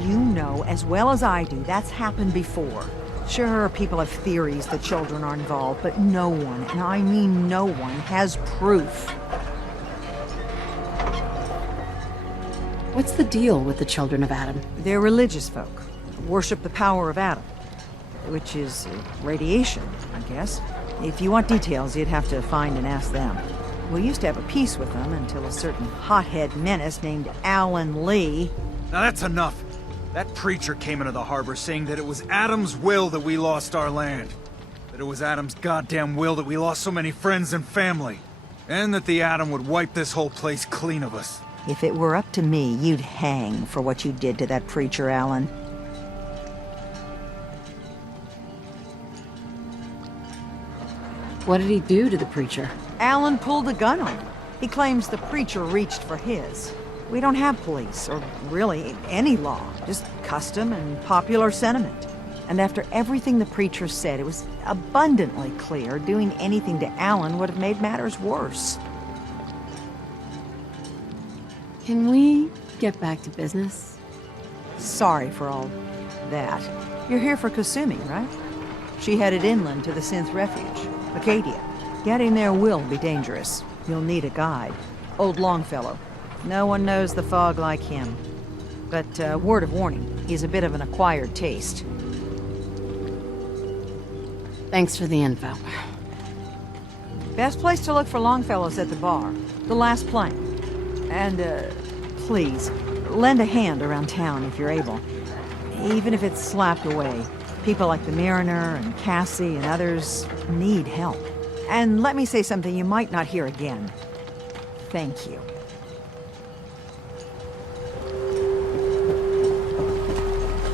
You know as well as I do that's happened before. Sure, people have theories the children are involved, but no one, and I mean no one, has proof. What's the deal with the Children of Adam? They're religious folk. Worship the power of Adam. Which is radiation, I guess. If you want details, you'd have to find and ask them. We used to have a peace with them until a certain hothead menace named Alan Lee... Now that's enough. That preacher came into the harbor saying that it was Adam's will that we lost our land. That it was Adam's goddamn will that we lost so many friends and family. And that the Atom would wipe this whole place clean of us. If it were up to me, you'd hang for what you did to that preacher, Alan. What did he do to the preacher? Alan pulled a gun on him. He claims the preacher reached for his. We don't have police, or really any law, just custom and popular sentiment. And after everything the preacher said, it was abundantly clear doing anything to Alan would have made matters worse. Can we get back to business? Sorry for all that. You're here for Kasumi, right? She headed inland to the Synth Refuge, Acadia. Getting there will be dangerous. You'll need a guide. Old Longfellow. No one knows the fog like him. But, word of warning, he's a bit of an acquired taste. Thanks for the info. Best place to look for Longfellow's at the bar. The last plank. And, please, lend a hand around town if you're able. Even if it's slapped away. People like the Mariner and Cassie and others need help. And let me say something you might not hear again. Thank you.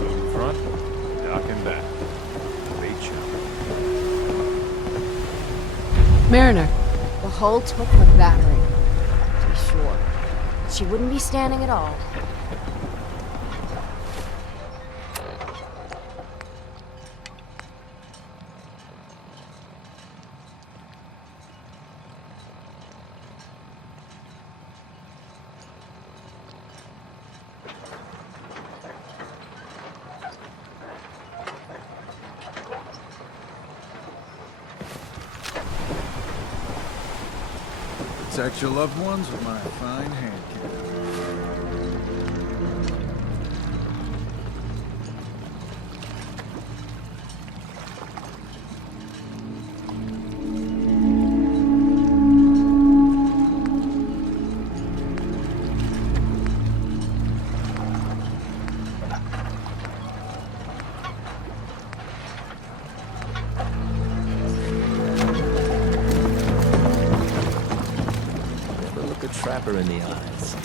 In front, dock and back. Great job. Mariner. The hull took her battery, to be sure. She wouldn't be standing at all. Protect your loved ones with my fine hand cannon. Trapper in the eyes.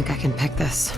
think I can pick this.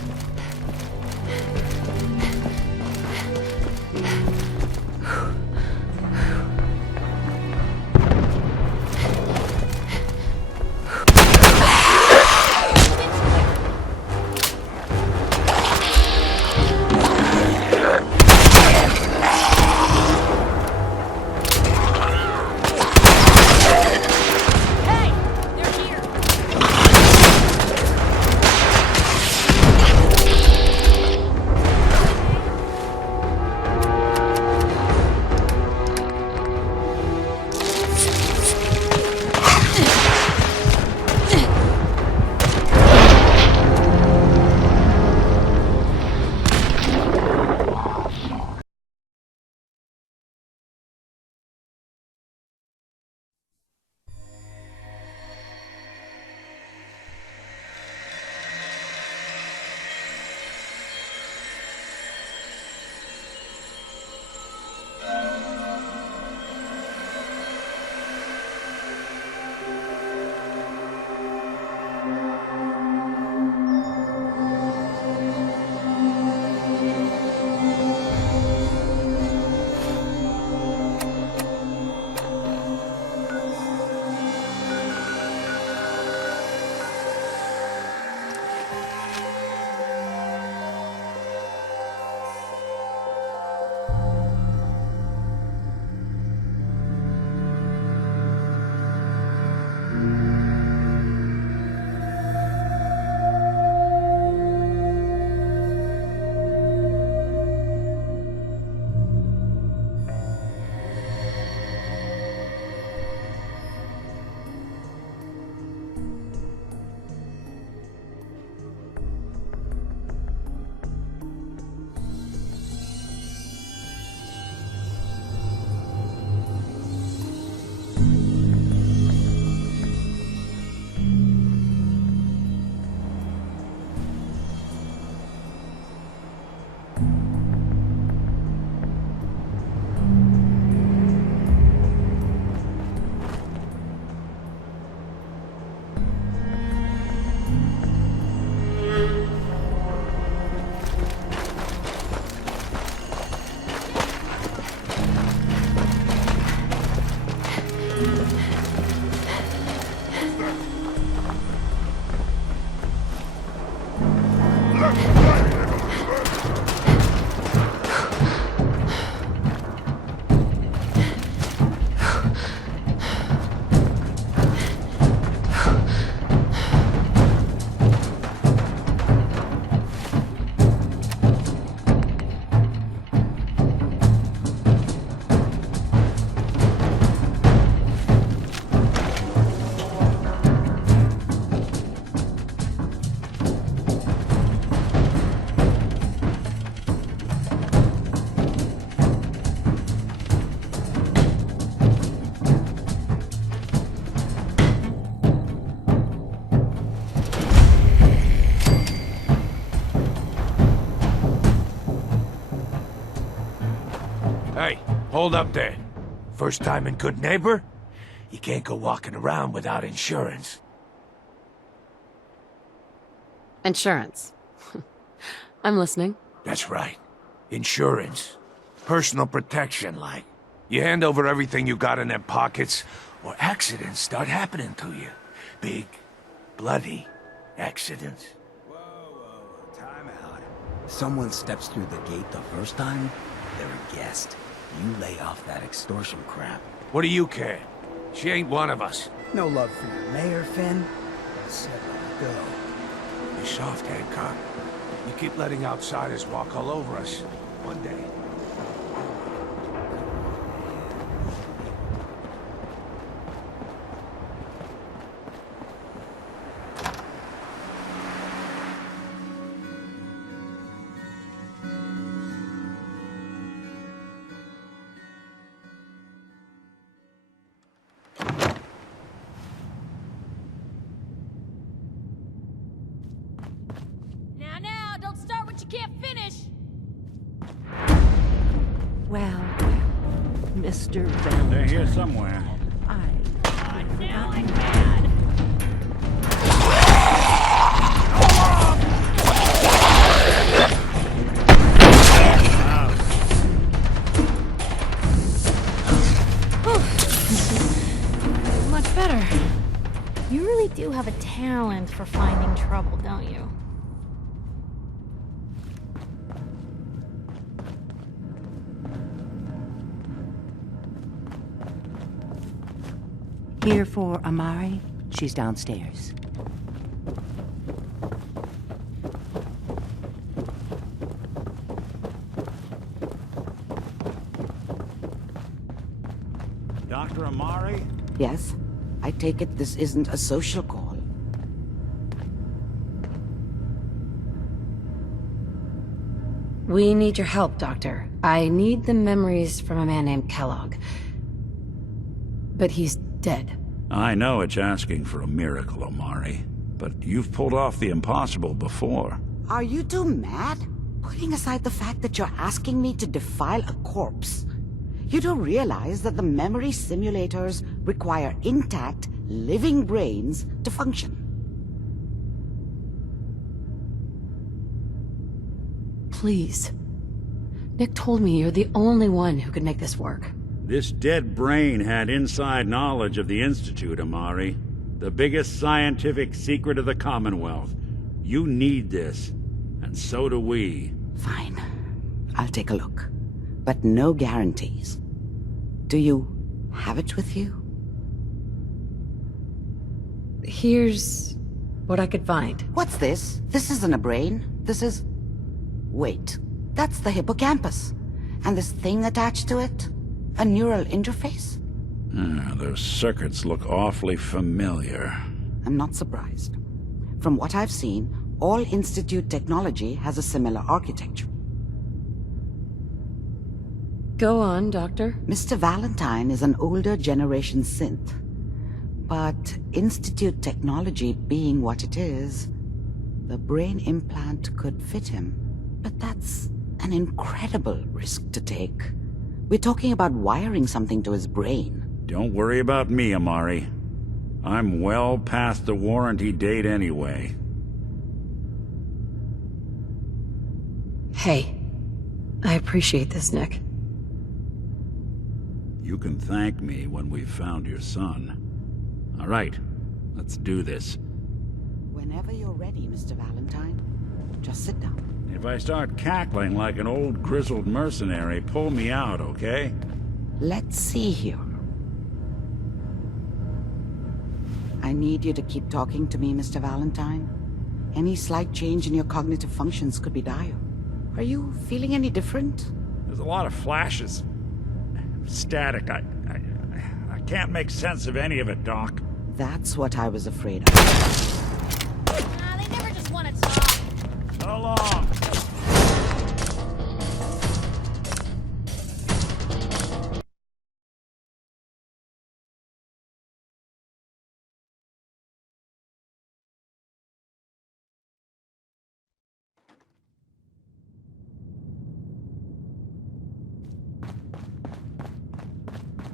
Hey, hold up there. First time in Good Neighbor? You can't go walking around without insurance. Insurance. I'm listening. That's right. Insurance. Personal protection, like. You hand over everything you got in them pockets, or accidents start happening to you. Big, bloody accidents. Someone steps through the gate the first time, they're a guest. You lay off that extortion crap. What do you care? She ain't one of us. No love for your mayor, Finn? Said let her go. Be soft, Hancock. You keep letting outsiders walk all over us. One day. Now, don't start what you can't finish! Well, Mr. Valentine. They're here somewhere. I knew it, man! do have a talent for finding trouble, don't you? Here for Amari. She's downstairs. Dr. Amari? Yes? I take it this isn't a social call. We need your help, Doctor. I need the memories from a man named Kellogg. But he's dead. I know it's asking for a miracle, Amari, but you've pulled off the impossible before. Are you two mad? Putting aside the fact that you're asking me to defile a corpse, you do realize that the memory simulators require intact, living brains to function. Please. Nick told me you're the only one who could make this work. This dead brain had inside knowledge of the Institute, Amari. The biggest scientific secret of the Commonwealth. You need this, and so do we. Fine. I'll take a look. But no guarantees. Do you have it with you? Here's what I could find. What's this? This isn't a brain. This is... Wait. That's the hippocampus. And this thing attached to it? A neural interface? Those circuits look awfully familiar. I'm not surprised. From what I've seen, all Institute technology has a similar architecture. Go on, Doctor. Mr. Valentine is an older generation synth. But Institute technology being what it is, the brain implant could fit him. But that's an incredible risk to take. We're talking about wiring something to his brain. Don't worry about me, Amari. I'm well past the warranty date anyway. Hey. I appreciate this, Nick. You can thank me when we've found your son. All right, let's do this. Whenever you're ready, Mr. Valentine. Just sit down. If I start cackling like an old grizzled mercenary, pull me out, okay? Let's see here. I need you to keep talking to me, Mr. Valentine. Any slight change in your cognitive functions could be dire. Are you feeling any different? There's a lot of flashes. Static. I can't make sense of any of it, Doc. That's what I was afraid of. They never just want to talk. So long.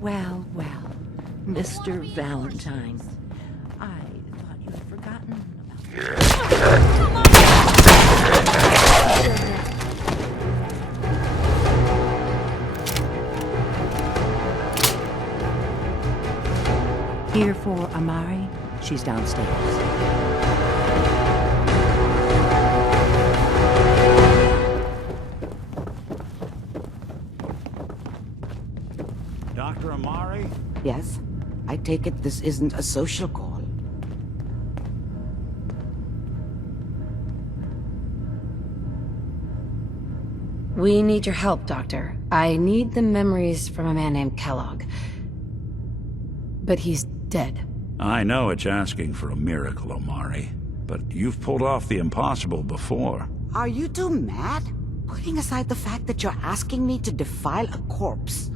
Well, well, Mr. Valentine. I thought you had forgotten about... Here for Amari. She's downstairs. Dr. Amari? Yes? I take it this isn't a social call. We need your help, Doctor. I need the memories from a man named Kellogg. But he's dead. I know it's asking for a miracle, Amari, but you've pulled off the impossible before. Are you two mad? Putting aside the fact that you're asking me to defile a corpse,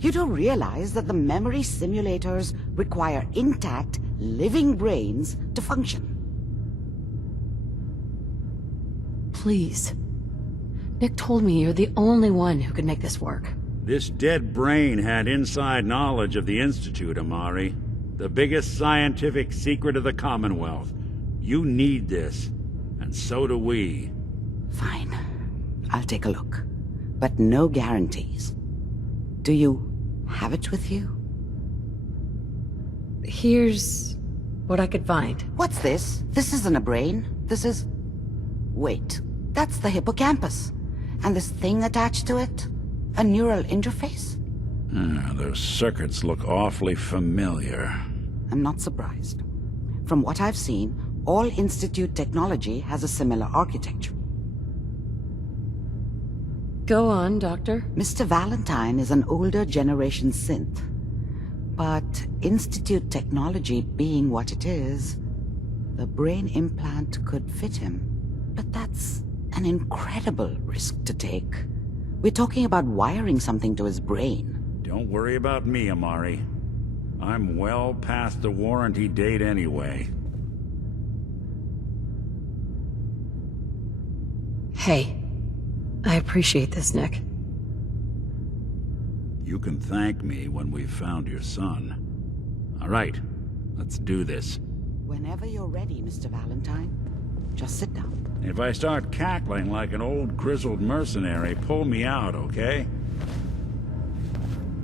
you do realize that the memory simulators require intact, living brains to function. Please. Nick told me you're the only one who could make this work. This dead brain had inside knowledge of the Institute, Amari. The biggest scientific secret of the Commonwealth. You need this, and so do we. Fine. I'll take a look. But no guarantees. Do you have it with you? Here's What I could find. What's this? This isn't a brain. This is... Wait, that's the hippocampus. And this thing attached to it? A neural interface? Those circuits look awfully familiar. I'm not surprised. From what I've seen, all Institute technology has a similar architecture. Go on, Doctor. Mr. Valentine is an older generation synth. But Institute technology being what it is, the brain implant could fit him. But that's an incredible risk to take. We're talking about wiring something to his brain. Don't worry about me, Amari. I'm well past the warranty date anyway. Hey, I appreciate this, Nick. You can thank me when we've found your son. All right, let's do this. Whenever you're ready, Mr. Valentine, just sit down. If I start cackling like an old grizzled mercenary, pull me out, okay?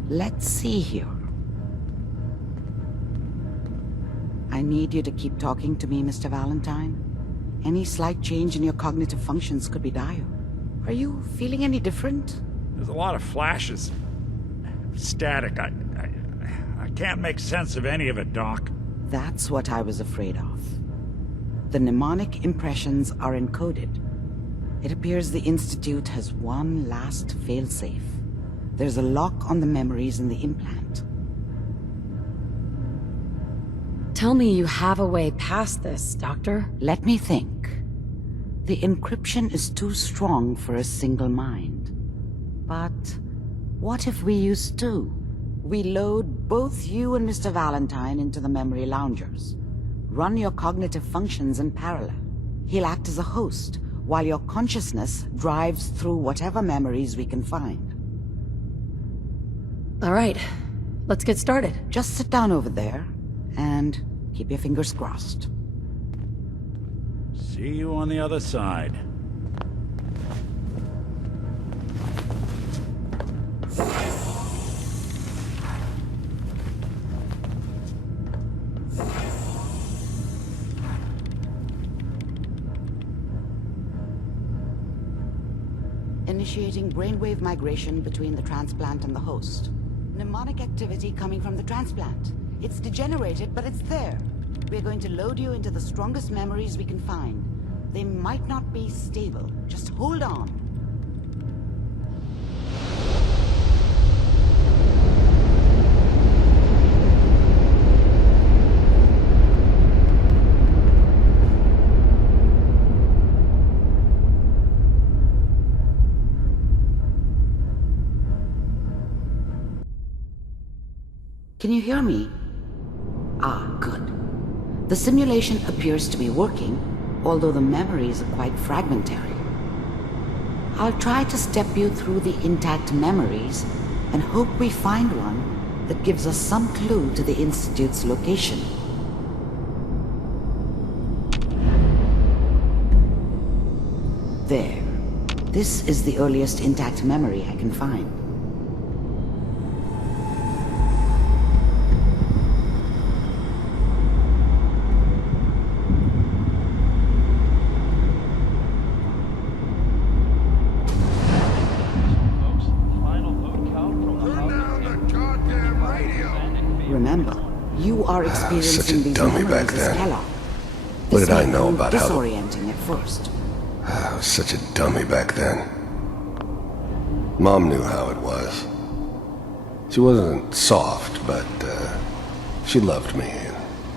Let's see here. I need you to keep talking to me, Mr. Valentine. Any slight change in your cognitive functions could be dire. Are you feeling any different? There's a lot of flashes. Static. I can't make sense of any of it, Doc. That's what I was afraid of. The mnemonic impressions are encoded. It appears the Institute has one last failsafe. There's a lock on the memories in the implant. Tell me you have a way past this, Doctor. Let me think. The encryption is too strong for a single mind. But what if we use two? We load both you and Mr. Valentine into the memory loungers. Run your cognitive functions in parallel. He'll act as a host, while your consciousness drives through whatever memories we can find. All right, let's get started. Just sit down over there, and keep your fingers crossed. See you on the other side. Initiating brainwave migration between the transplant and the host. Mnemonic activity coming from the transplant. It's degenerated, but it's there. We're going to load you into the strongest memories we can find. They might not be stable. Just hold on. Can you hear me? Ah, good. The simulation appears to be working, although the memories are quite fragmentary. I'll try to step you through the intact memories and hope we find one that gives us some clue to the Institute's location. There. This is the earliest intact memory I can find. Remember, you are experiencing such a these dummy memories back as then. Kellogg. What This did I may know prove about how the... disorienting at first. I was such a dummy back then. Mom knew how it was. She wasn't soft, but she loved me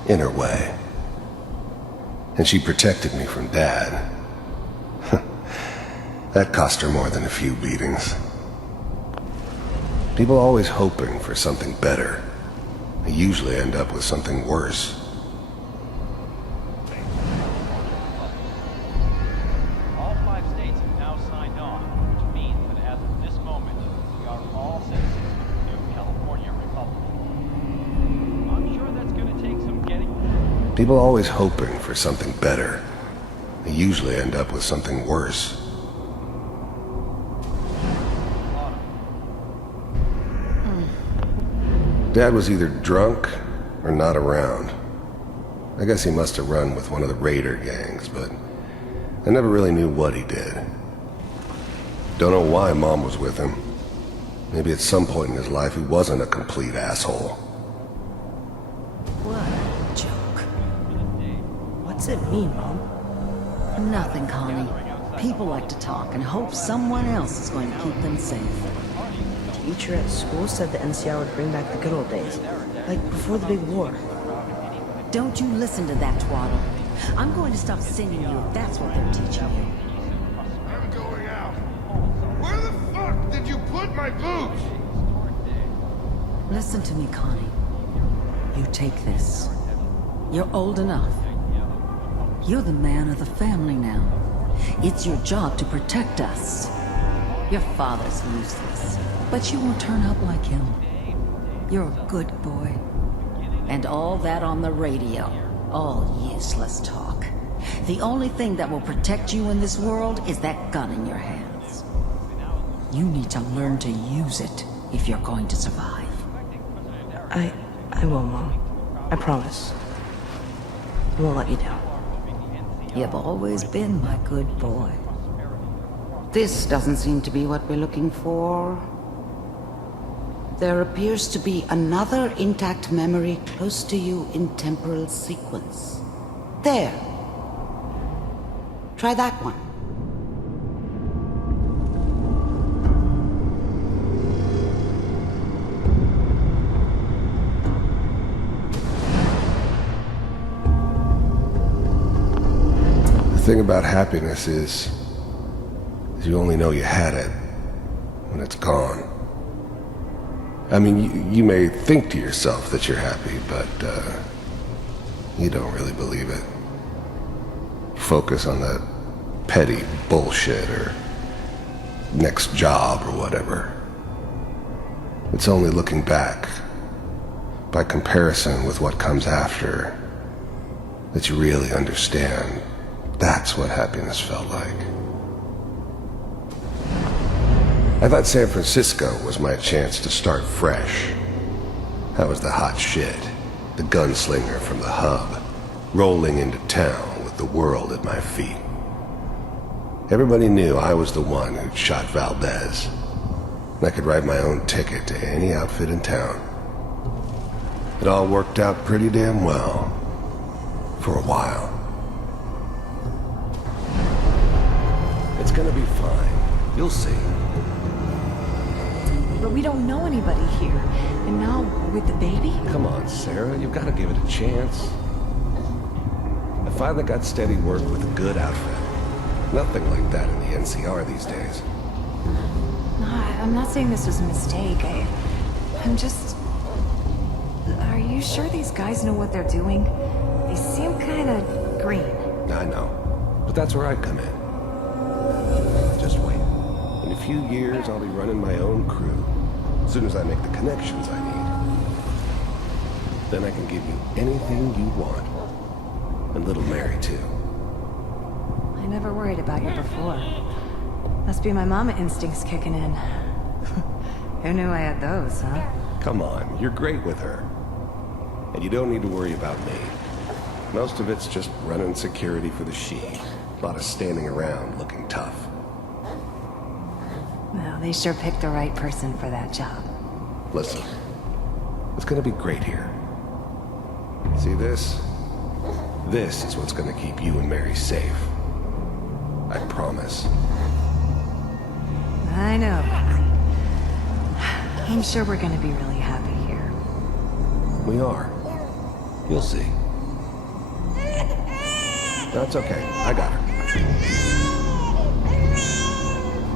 in her way. And she protected me from Dad. That cost her more than a few beatings. People are always hoping for something better. They usually end up with something worse. All 5 states have now signed on, which means that as of this moment, we are all citizens of the new California Republic. I'm sure that's going to take some getting... People are always hoping for something better. They usually end up with something worse. Dad was either drunk or not around. I guess he must have run with one of the raider gangs, but I never really knew what he did. Don't know why Mom was with him. Maybe at some point in his life he wasn't a complete asshole. What a joke. What's it mean, Mom? Nothing, Connie. People like to talk and hope someone else is going to keep them safe. Teacher at school said the NCR would bring back the good old days, like before the big war. Don't you listen to that twaddle. I'm going to stop singing you if that's what they're teaching you. I'm going out. Where the fuck did you put my boots? Listen to me, Connie. You take this. You're old enough. You're the man of the family now. It's your job to protect us. Your father's useless, but you won't turn up like him. You're a good boy. And all that on the radio, all useless talk. The only thing that will protect you in this world is that gun in your hands. You need to learn to use it if you're going to survive. I will, Mom. I promise. I won't let you down. You've always been my good boy. This doesn't seem to be what we're looking for. There appears to be another intact memory close to you in temporal sequence. There. Try that one. The thing about happiness is you only know you had it when it's gone. I mean, you may think to yourself that you're happy, but you don't really believe it. Focus on that petty bullshit or next job or whatever. It's only looking back, by comparison with what comes after, that you really understand. That's what happiness felt like. I thought San Francisco was my chance to start fresh. I was the hot shit, the gunslinger from the hub, rolling into town with the world at my feet. Everybody knew I was the one who'd shot Valdez, and I could write my own ticket to any outfit in town. It all worked out pretty damn well, for a while. It's gonna be fine. You'll see. But we don't know anybody here. And now, with the baby? Come on, Sarah, you've got to give it a chance. I finally got steady work with a good outfit. Nothing like that in the NCR these days. No, I'm not saying this was a mistake. I'm just... Are you sure these guys know what they're doing? They seem kinda green. I know, but that's where I come in. Just wait. In a few years, I'll be running my own crew. As soon as I make the connections I need. Then I can give you anything you want. And little Mary, too. I never worried about you before. Must be my mama instincts kicking in. Who knew I had those, huh? Come on, you're great with her. And you don't need to worry about me. Most of it's just running security for the she. A lot of standing around looking tough. Well, they sure picked the right person for that job. Listen, it's gonna be great here. See this? This is what's gonna keep you and Mary safe. I promise. I know. I'm sure we're gonna be really happy here. We are. You'll see. That's okay. I got her.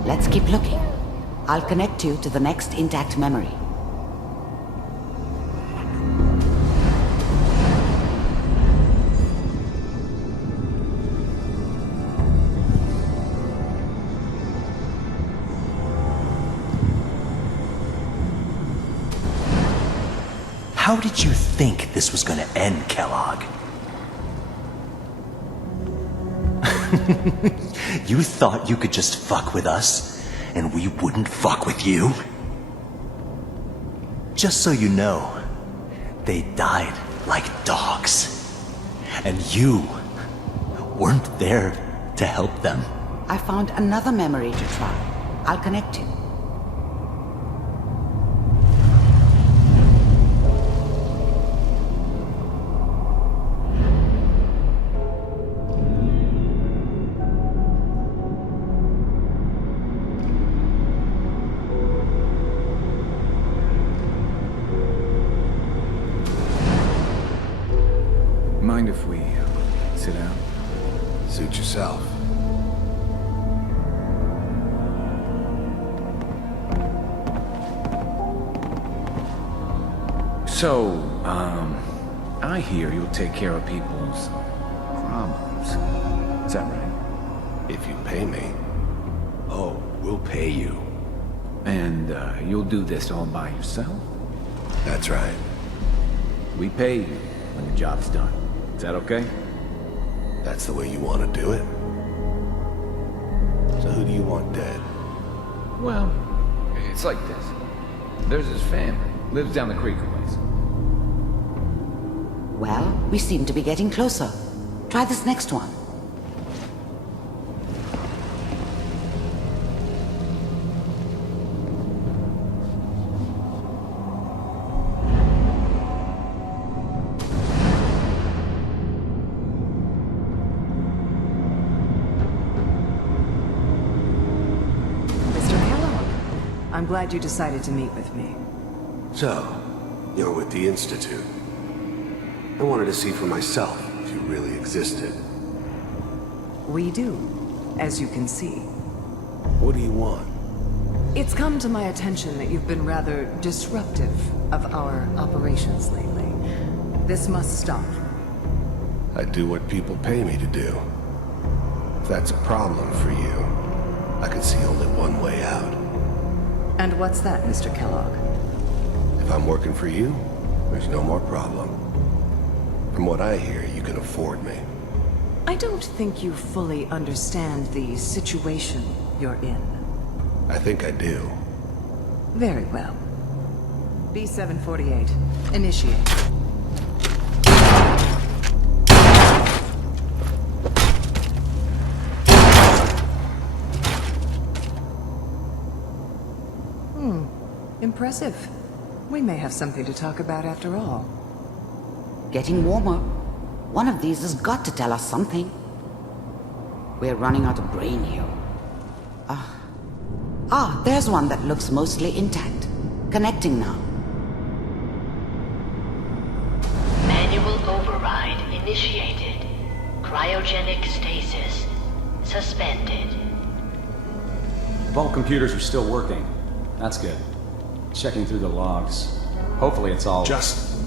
Let's keep looking. I'll connect you to the next intact memory. How did you think this was gonna end, Kellogg? You thought you could just fuck with us, and we wouldn't fuck with you? Just so you know, they died like dogs. And you weren't there to help them. I found another memory to try. I'll connect you. Mind if we sit down? Suit yourself. So, I hear you'll take care of people's problems. Is that right? If you pay me. Oh, we'll pay you. And, you'll do this all by yourself? That's right. We pay you when the job's done. Is that okay? That's the way you want to do it? So who do you want dead? Well, it's like this. There's his family. Lives down the creek a ways. Well, we seem to be getting closer. Try this next one. I'm glad you decided to meet with me. So, you're with the Institute. I wanted to see for myself if you really existed. We do, as you can see. What do you want? It's come to my attention that you've been rather disruptive of our operations lately. This must stop. I do what people pay me to do. If that's a problem for you, I can see only one way out. And what's that, Mr. Kellogg? If I'm working for you, there's no more problem. From what I hear, you can afford me. I don't think you fully understand the situation you're in. I think I do. Very well. B-748, initiate. Impressive. We may have something to talk about after all. Getting warmer. One of these has got to tell us something. We're running out of brain here. There's one that looks mostly intact. Connecting now. Manual override initiated. Cryogenic stasis suspended. Vault computers are still working. That's good. Checking through the logs. Hopefully it's all... Just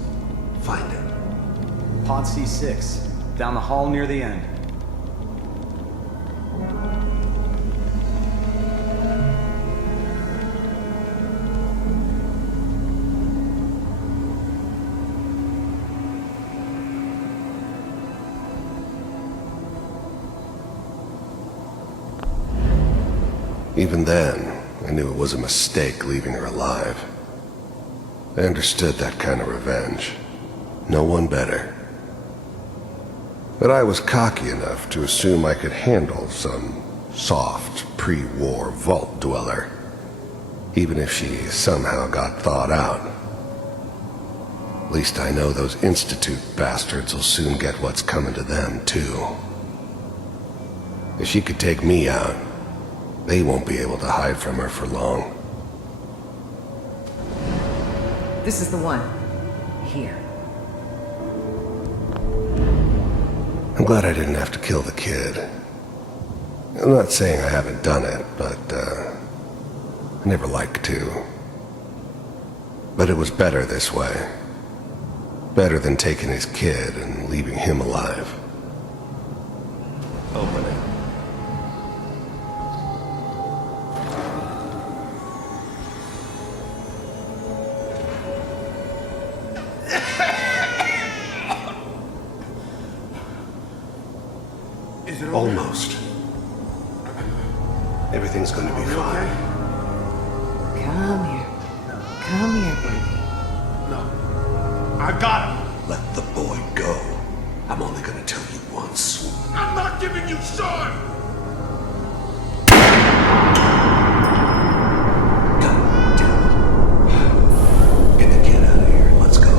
find it. Pod C6. Down the hall near the end. Even then, I knew it was a mistake leaving her alive. I understood that kind of revenge. No one better. But I was cocky enough to assume I could handle some soft, pre-war vault dweller, even if she somehow got thawed out. At least I know those Institute bastards will soon get what's coming to them, too. If she could take me out, they won't be able to hide from her for long. This is the one. Here. I'm glad I didn't have to kill the kid. I'm not saying I haven't done it, but, I never liked to. But it was better this way. Better than taking his kid and leaving him alive. Open it. Almost. Everything's gonna be fine. Come here. Come here, baby. No. I got him. Let the boy go. I'm only gonna tell you once. I'm not giving you Sean! Get the kid out of here. Let's go.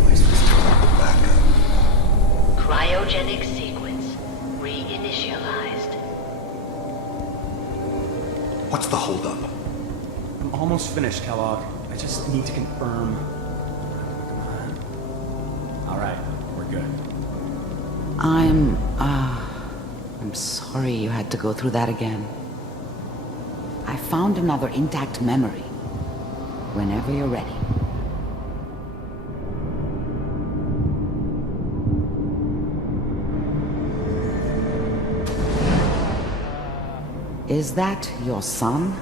At least this time we'll back up. Cryogenic sequence reinitialized. What's the holdup? I'm almost finished, Kellogg. I just need to confirm. All right, we're good. I'm sorry you had to go through that again. I found another intact memory. Whenever you're ready. Is that your son?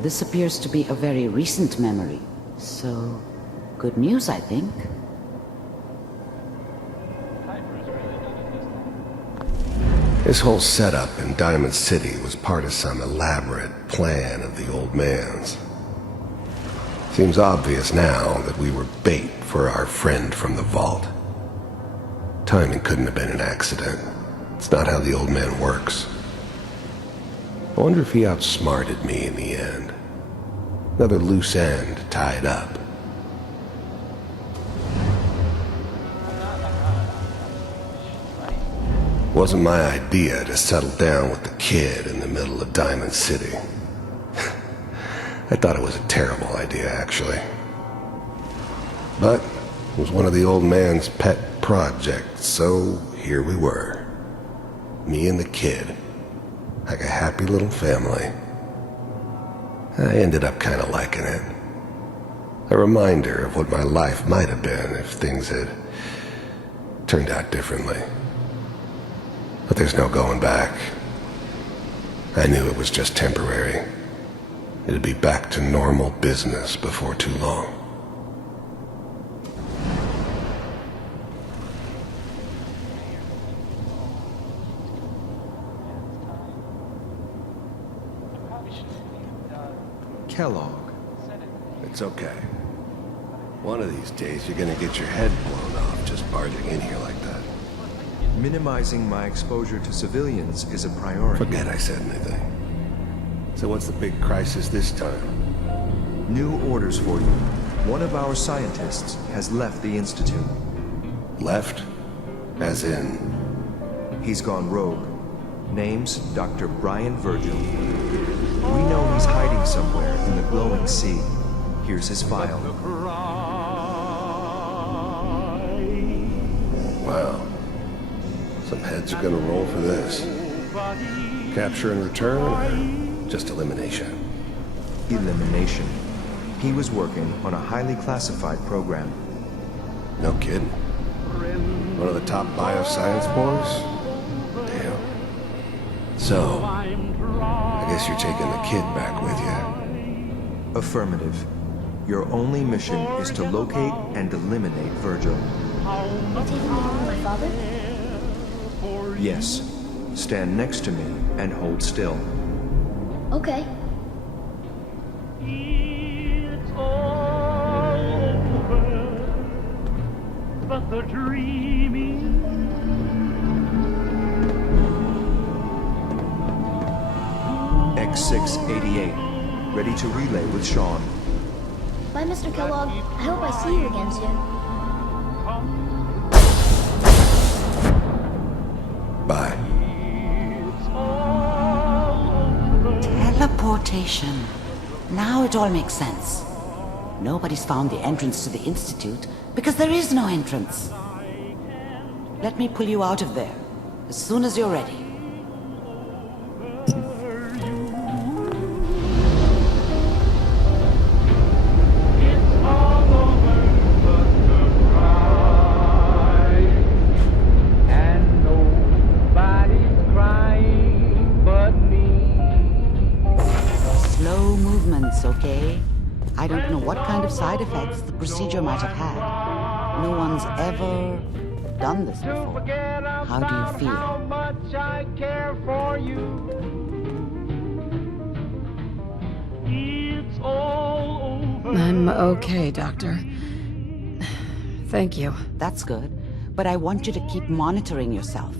This appears to be a very recent memory, so good news, I think. This whole setup in Diamond City was part of some elaborate plan of the old man's. Seems obvious now that we were bait for our friend from the vault. Timing couldn't have been an accident. It's not how the old man works. I wonder if he outsmarted me in the end. Another loose end tied up. Wasn't my idea to settle down with the kid in the middle of Diamond City. I thought it was a terrible idea, actually. But it was one of the old man's pet projects, so here we were. Me and the kid. Like a happy little family. I ended up kind of liking it. A reminder of what my life might have been if things had turned out differently. But there's no going back. I knew it was just temporary. It'd be back to normal business before too long. Kellogg. It's okay. One of these days you're gonna get your head blown off just barging in here like that. Minimizing my exposure to civilians is a priority. Forget I said anything. So what's the big crisis this time? New orders for you. One of our scientists has left the Institute. Left? As in? He's gone rogue. Name's Dr. Brian Virgil. We know he's hiding somewhere in the glowing sea. Here's his file. Wow. Some heads are gonna roll for this. Capture and return, or just elimination? Elimination. He was working on a highly classified program. No kidding. One of the top bioscience boys? Damn. So, I guess you're taking the kid back with you. Affirmative. Your only mission is to locate and eliminate Virgil. You're taking me home with my father? Yes. Stand next to me and hold still. Okay. It's all over, but the dreaming. X688. Ready to relay with Sean. Bye, Mr. Kellogg. I hope I see you again soon. Bye. Teleportation. Now it all makes sense. Nobody's found the entrance to the Institute because there is no entrance. Let me pull you out of there as soon as you're ready. Okay? I don't know what kind of side effects the procedure might have had. No one's ever done this before. How do you feel? How much I care for you. It's all over. I'm okay, Doctor. Thank you. That's good. But I want you to keep monitoring yourself.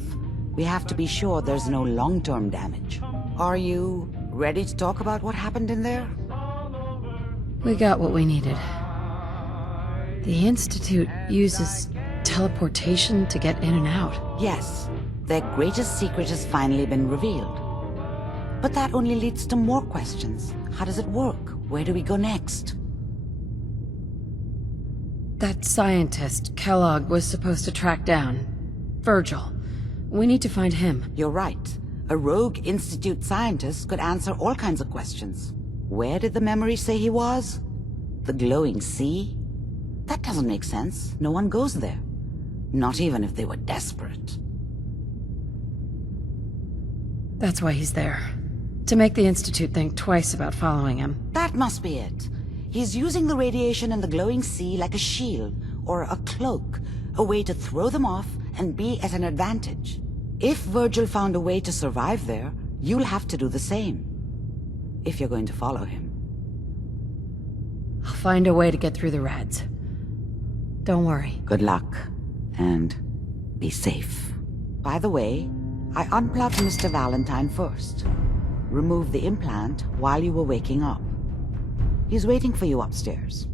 We have to be sure there's no long-term damage. Are you ready to talk about what happened in there? We got what we needed. The Institute uses teleportation to get in and out. Yes. Their greatest secret has finally been revealed. But that only leads to more questions. How does it work? Where do we go next? That scientist Kellogg was supposed to track down. Virgil. We need to find him. You're right. A rogue Institute scientist could answer all kinds of questions. Where did the memory say he was? The glowing sea? That doesn't make sense. No one goes there. Not even if they were desperate. That's why he's there. To make the Institute think twice about following him. That must be it. He's using the radiation in the glowing sea like a shield, or a cloak, a way to throw them off and be at an advantage. If Virgil found a way to survive there, you'll have to do the same. If you're going to follow him. I'll find a way to get through the rats. Don't worry. Good luck. And be safe. By the way, I unplugged Mr. Valentine first. Removed the implant while you were waking up. He's waiting for you upstairs.